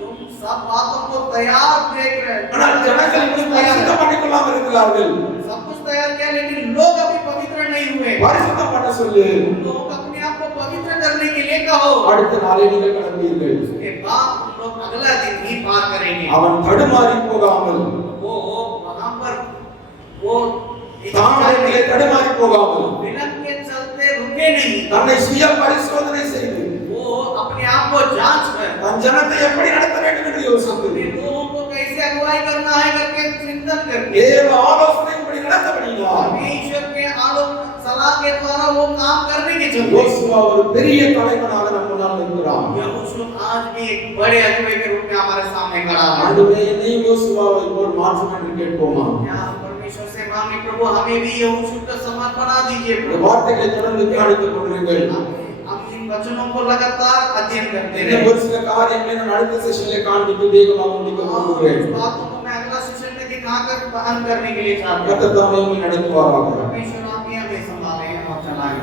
तुम सब बातों को तैयार देख रहे हो। ஆனால் ஜனங்கள் இன்னும் பரிசுத்தம் பண்ணிக் கொள்ளாமல் இருக்கிறார்கள் सब कुछ तैयार किया लेकिन लोग अभी पवित्र नहीं हुए। பரிசுத்தம் பண்ண சொல்லு लोग अपने आप को पवित्र करने के लिए कहो। அடுத்த நாளே நீங்கள் கடப்பீர்கள் उसके बाद तुम लोग अगला दिन ही पार करेंगे। அவன் தடுமாறி போகாமல் वो वहां पर वो தாமதத்திலே தடுமாறி போகாமல் विलंब के चलते रुके नहीं। தன்னை சுய பரிசோதனை செய்து वो अपने आप को जांच कर தன் ஜனத்தை எப்படி நடத்த வேண்டும் என்று யோசித்து अपने लोगों को कैसे अगुवाई करना है करके चिंतन करके தேவ ஆலோசனைப்படி நடத்தப்படுகிறார் परमेश्वर के आलोक सलाह के द्वारा वो काम करने के चलते யோசுவா ஒரு பெரிய தலைவனாக நம்ம முன்னால் நிற்கிறான் यहोशू आज भी एक बड़े अगुवे के रूप में हमारे सामने खड़ा है। ஆண்டவரே என்னையும் யோசுவாவை போல் மாற்றும் என்று கேட்போமா क्या हम परमेश्वर से मांगे प्रभु हमें भी यहोशू का समान बना दीजिए இந்த प्रभु। வார்த்தைகளை தொடர்ந்து தியானித்துக் கொண்டிருங்கள் हम इन वचनों को लगातार अध्ययन करते இன்னும் रहे। ஒரு சில காரியங்களை நான் அடுத்த செஷன்ல காண்பித்து வேகமாக முடிக்க और விரும்புகிறேன் कुछ बातों को मैं अगला सेशन में दिखाकर बयान करने के लिए चाहता हूं। கர்த்தர் தாமே உங்களை நடத்துவாராக परमेश्वर आप ही हमें संभालें और चलाएं।